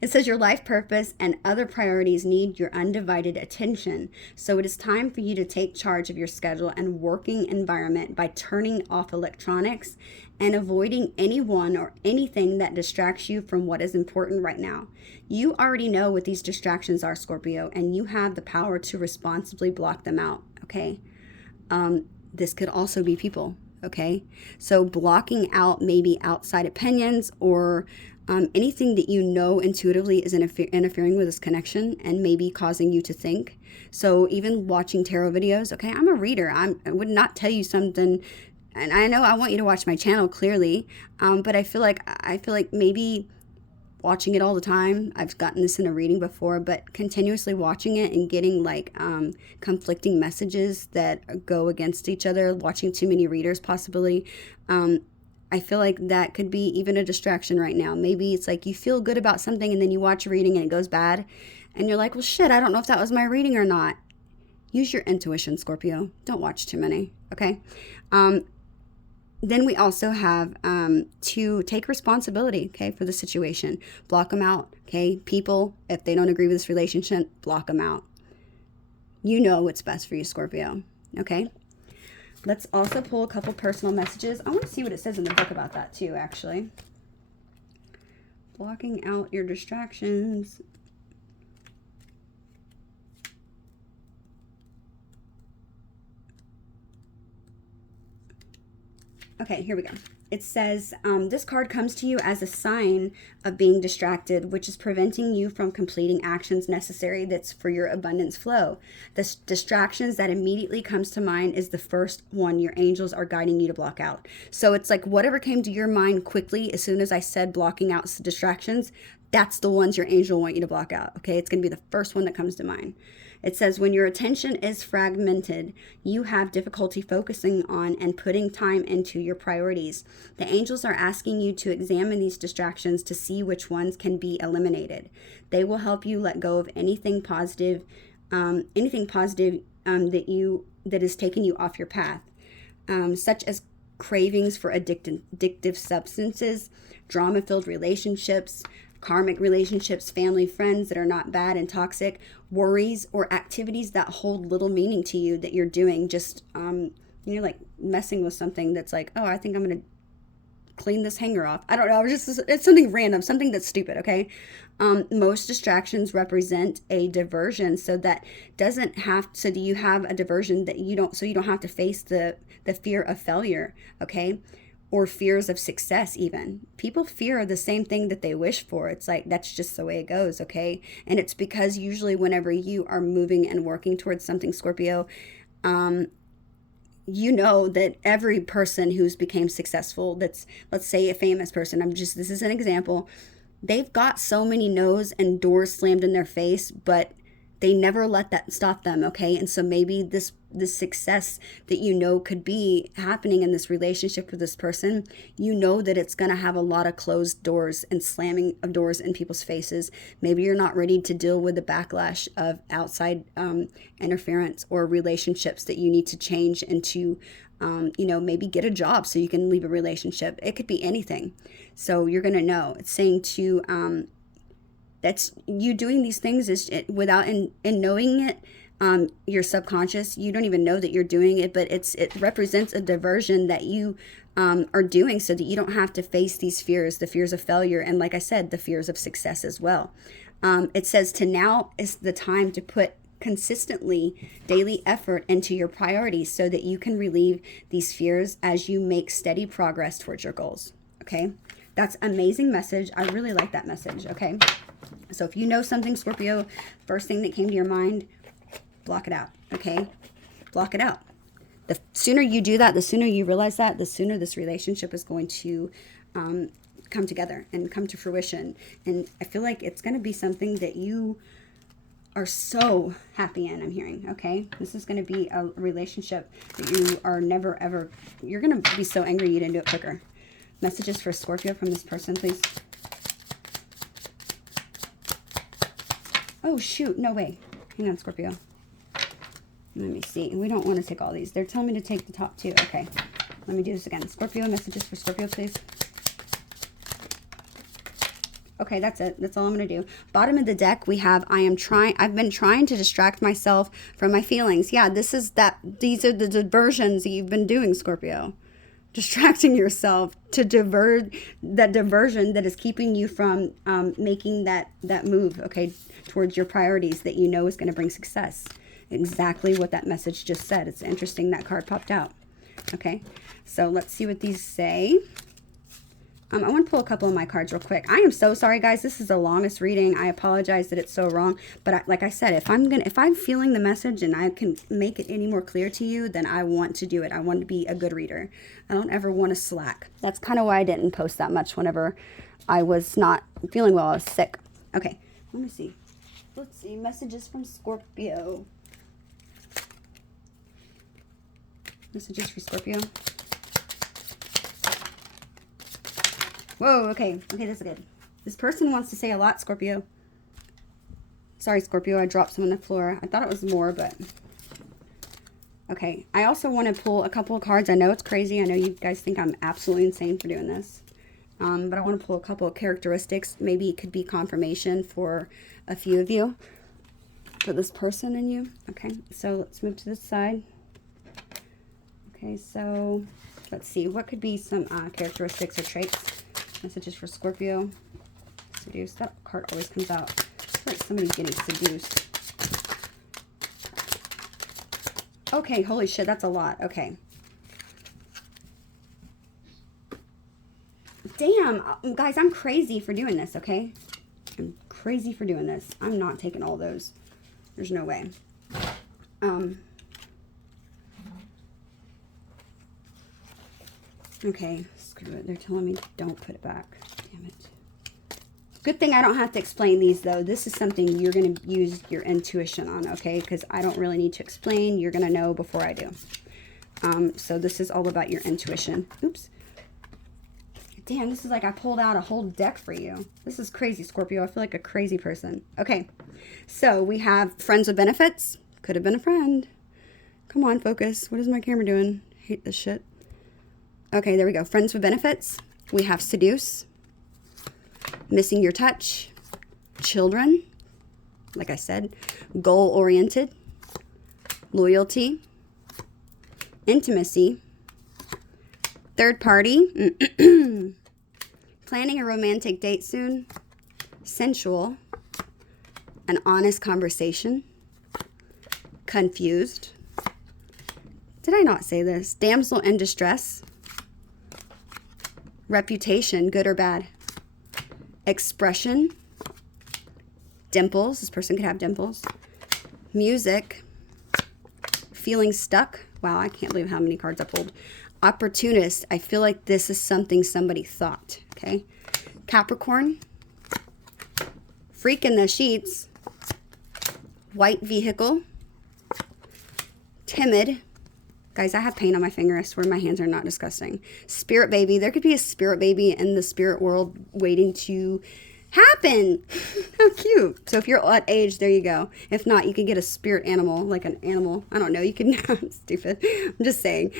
It says your life purpose and other priorities need your undivided attention. So it is time for you to take charge of your schedule and working environment by turning off electronics and avoiding anyone or anything that distracts you from what is important right now. You already know what these distractions are, Scorpio, and you have the power to responsibly block them out, okay? This could also be people, okay? So blocking out maybe outside opinions or anything that you know intuitively is interfering with this connection and maybe causing you to think. So even watching tarot videos, okay, I'm a reader. I would not tell you something, and I know I want you to watch my channel clearly, but I feel like maybe watching it all the time, I've gotten this in a reading before, but continuously watching it and getting like conflicting messages that go against each other, watching too many readers possibly, I feel like that could be even a distraction right now. Maybe it's like you feel good about something and then you watch a reading and it goes bad and you're like, well, shit, I don't know if that was my reading or not. Use your intuition, Scorpio. Don't watch too many, okay? Then we also have to take responsibility, okay, for the situation. Block them out, okay? People, if they don't agree with this relationship, block them out. You know what's best for you, Scorpio, okay? Let's also pull a couple personal messages. I want to see what it says in the book about that too, actually. Blocking out your distractions. Okay, here we go. It says, this card comes to you as a sign of being distracted, which is preventing you from completing actions necessary that's for your abundance flow. The distractions that immediately comes to mind is the first one your angels are guiding you to block out. So it's like whatever came to your mind quickly as soon as I said blocking out distractions, that's the ones your angel want you to block out, okay? It's going to be the first one that comes to mind. It says, when your attention is fragmented, you have difficulty focusing on and putting time into your priorities. The angels are asking you to examine these distractions to see which ones can be eliminated. They will help you let go of anything positive that is taking you off your path, such as cravings for addictive substances, drama-filled relationships, karmic relationships, family, friends that are not bad and toxic, worries, or activities that hold little meaning to you that you're doing, just, you're like messing with something that's like, oh, I think I'm going to clean this hanger off. I don't know. It's something random, something that's stupid, okay? Most distractions represent a diversion, so that you have a diversion that you don't have to face the fear of failure, okay? Or fears of success even. People fear the same thing that they wish for. It's like, that's just the way it goes, okay? And it's because usually whenever you are moving and working towards something, Scorpio, you know that every person who's became successful, that's, let's say a famous person, this is an example, they've got so many no's and doors slammed in their face, but they never let that stop them, okay? And so maybe this success that you know could be happening in this relationship with this person, you know that it's going to have a lot of closed doors and slamming of doors in people's faces. Maybe you're not ready to deal with the backlash of outside interference or relationships that you need to change into, maybe get a job so you can leave a relationship. It could be anything. So you're going to know. It's saying to... that's you doing these things without in knowing it. Your subconscious, you don't even know that you're doing it, but it represents a diversion that you are doing so that you don't have to face these fears, the fears of failure, and like I said, the fears of success as well. It says to now is the time to put consistently daily effort into your priorities so that you can relieve these fears as you make steady progress towards your goals. Okay, that's amazing message. I really like that message. Okay, so if you know something, Scorpio, first thing that came to your mind, block it out. Okay, block it out. The sooner you do that, the sooner you realize that, the sooner this relationship is going to come together and come to fruition. And I feel like it's going to be something that you are so happy in, I'm hearing, okay? This is going to be a relationship that you are never, ever, you're going to be so angry you didn't do it quicker. Messages for Scorpio from this person, please. Oh, shoot. No way. Hang on, Scorpio. Let me see. We don't want to take all these. They're telling me to take the top two. Okay. Let me do this again. Scorpio, messages for Scorpio, please. Okay, that's it. That's all I'm going to do. Bottom of the deck, we have, I've been trying to distract myself from my feelings. Yeah, these are the diversions that you've been doing, Scorpio. Distracting yourself to that diversion that is keeping you from making that move, okay, towards your priorities that you know is going to bring success. Exactly what that message just said. It's interesting that card popped out. Okay, so let's see what these say. I want to pull a couple of my cards real quick. I am so sorry, guys. This is the longest reading. I apologize that it's so wrong. But like I said, if I'm feeling the message and I can make it any more clear to you, then I want to do it. I want to be a good reader. I don't ever want to slack. That's kind of why I didn't post that much whenever I was not feeling well. I was sick. Okay, let me see. Let's see. Messages from Scorpio. Messages for Scorpio. Whoa, okay. Okay, this is good. This person wants to say a lot, Scorpio. Sorry, Scorpio, I dropped some on the floor. I thought it was more, but... Okay, I also want to pull a couple of cards. I know it's crazy. I know you guys think I'm absolutely insane for doing this. But I want to pull a couple of characteristics. Maybe it could be confirmation for a few of you. For this person and you. Okay, so let's move to this side. Okay, so let's see. What could be some characteristics or traits? Messages for Scorpio. Seduced. That card always comes out. It's like somebody's getting seduced. Okay, holy shit, that's a lot. Okay. Damn, guys, I'm crazy for doing this, okay? I'm crazy for doing this. I'm not taking all those. There's no way. Okay, screw it. They're telling me don't put it back. Damn it. Good thing I don't have to explain these, though. This is something you're going to use your intuition on, okay? Because I don't really need to explain. You're going to know before I do. So this is all about your intuition. Oops. Damn, this is like I pulled out a whole deck for you. This is crazy, Scorpio. I feel like a crazy person. Okay, so we have friends with benefits. Could have been a friend. Come on, focus. What is my camera doing? I hate this shit. Okay, there we go. Friends with benefits. We have seduce, missing your touch, children, like I said, goal-oriented, loyalty, intimacy, third party, planning a romantic date soon, sensual, an honest conversation, confused. Did I not say this? Damsel in distress. Reputation, good or bad. Expression. Dimples. This person could have dimples. Music. Feeling stuck. Wow, I can't believe how many cards I pulled. Opportunist. I feel like this is something somebody thought. Okay. Capricorn. Freak in the sheets. White vehicle. Timid. Guys, I have paint on my finger. I swear my hands are not disgusting. Spirit baby. There could be a spirit baby in the spirit world waiting to happen. How cute. So if you're at age, there you go. If not, you could get a spirit animal, like an animal. I don't know. You can, I'm stupid. I'm just saying.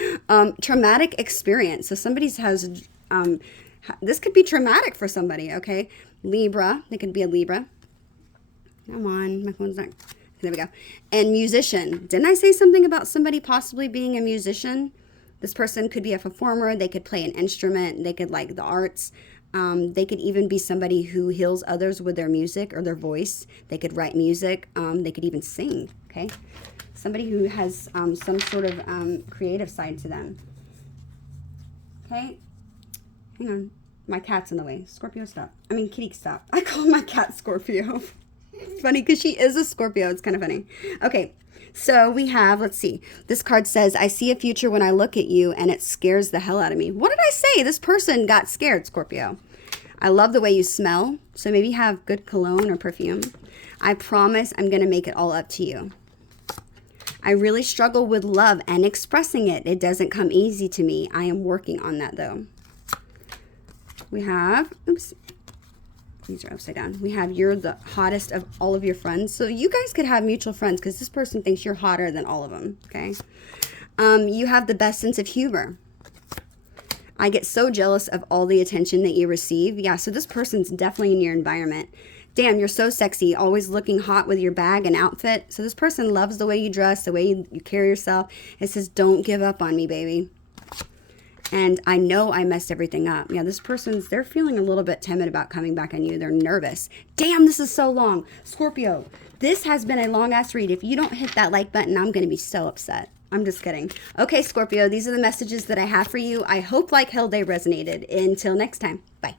Traumatic experience. So somebody's has, this could be traumatic for somebody, okay? Libra. It could be a Libra. Come on. My phone's not... There we go. And musician. Didn't I say something about somebody possibly being a musician? This person could be a performer. They could play an instrument. They could like the arts. They could even be somebody who heals others with their music or their voice. They could write music. They could even sing. Okay. Somebody who has some sort of creative side to them. Okay. Hang on. My cat's in the way. Scorpio, stop. I mean, kitty, stop. I call my cat Scorpio. It's funny because she is a Scorpio. It's kind of funny. Okay, so we have, let's see. This card says, I see a future when I look at you and it scares the hell out of me. What did I say? This person got scared, Scorpio. I love the way you smell. So maybe have good cologne or perfume. I promise I'm going to make it all up to you. I really struggle with love and expressing it. It doesn't come easy to me. I am working on that though. We have, oops, these are upside down. We have, you're the hottest of all of your friends. So you guys could have mutual friends because this person thinks you're hotter than all of them, okay? You have the best sense of humor. I get so jealous of all the attention that you receive. Yeah, so this person's definitely in your environment. Damn, you're so sexy, always looking hot with your bag and outfit. So this person loves the way you dress, the way you carry yourself. It says, don't give up on me, baby. And I know I messed everything up. Yeah, this person's, they're feeling a little bit timid about coming back on you. They're nervous. Damn, this is so long. Scorpio, this has been a long-ass read. If you don't hit that like button, I'm going to be so upset. I'm just kidding. Okay, Scorpio, these are the messages that I have for you. I hope like hell they resonated. Until next time, bye.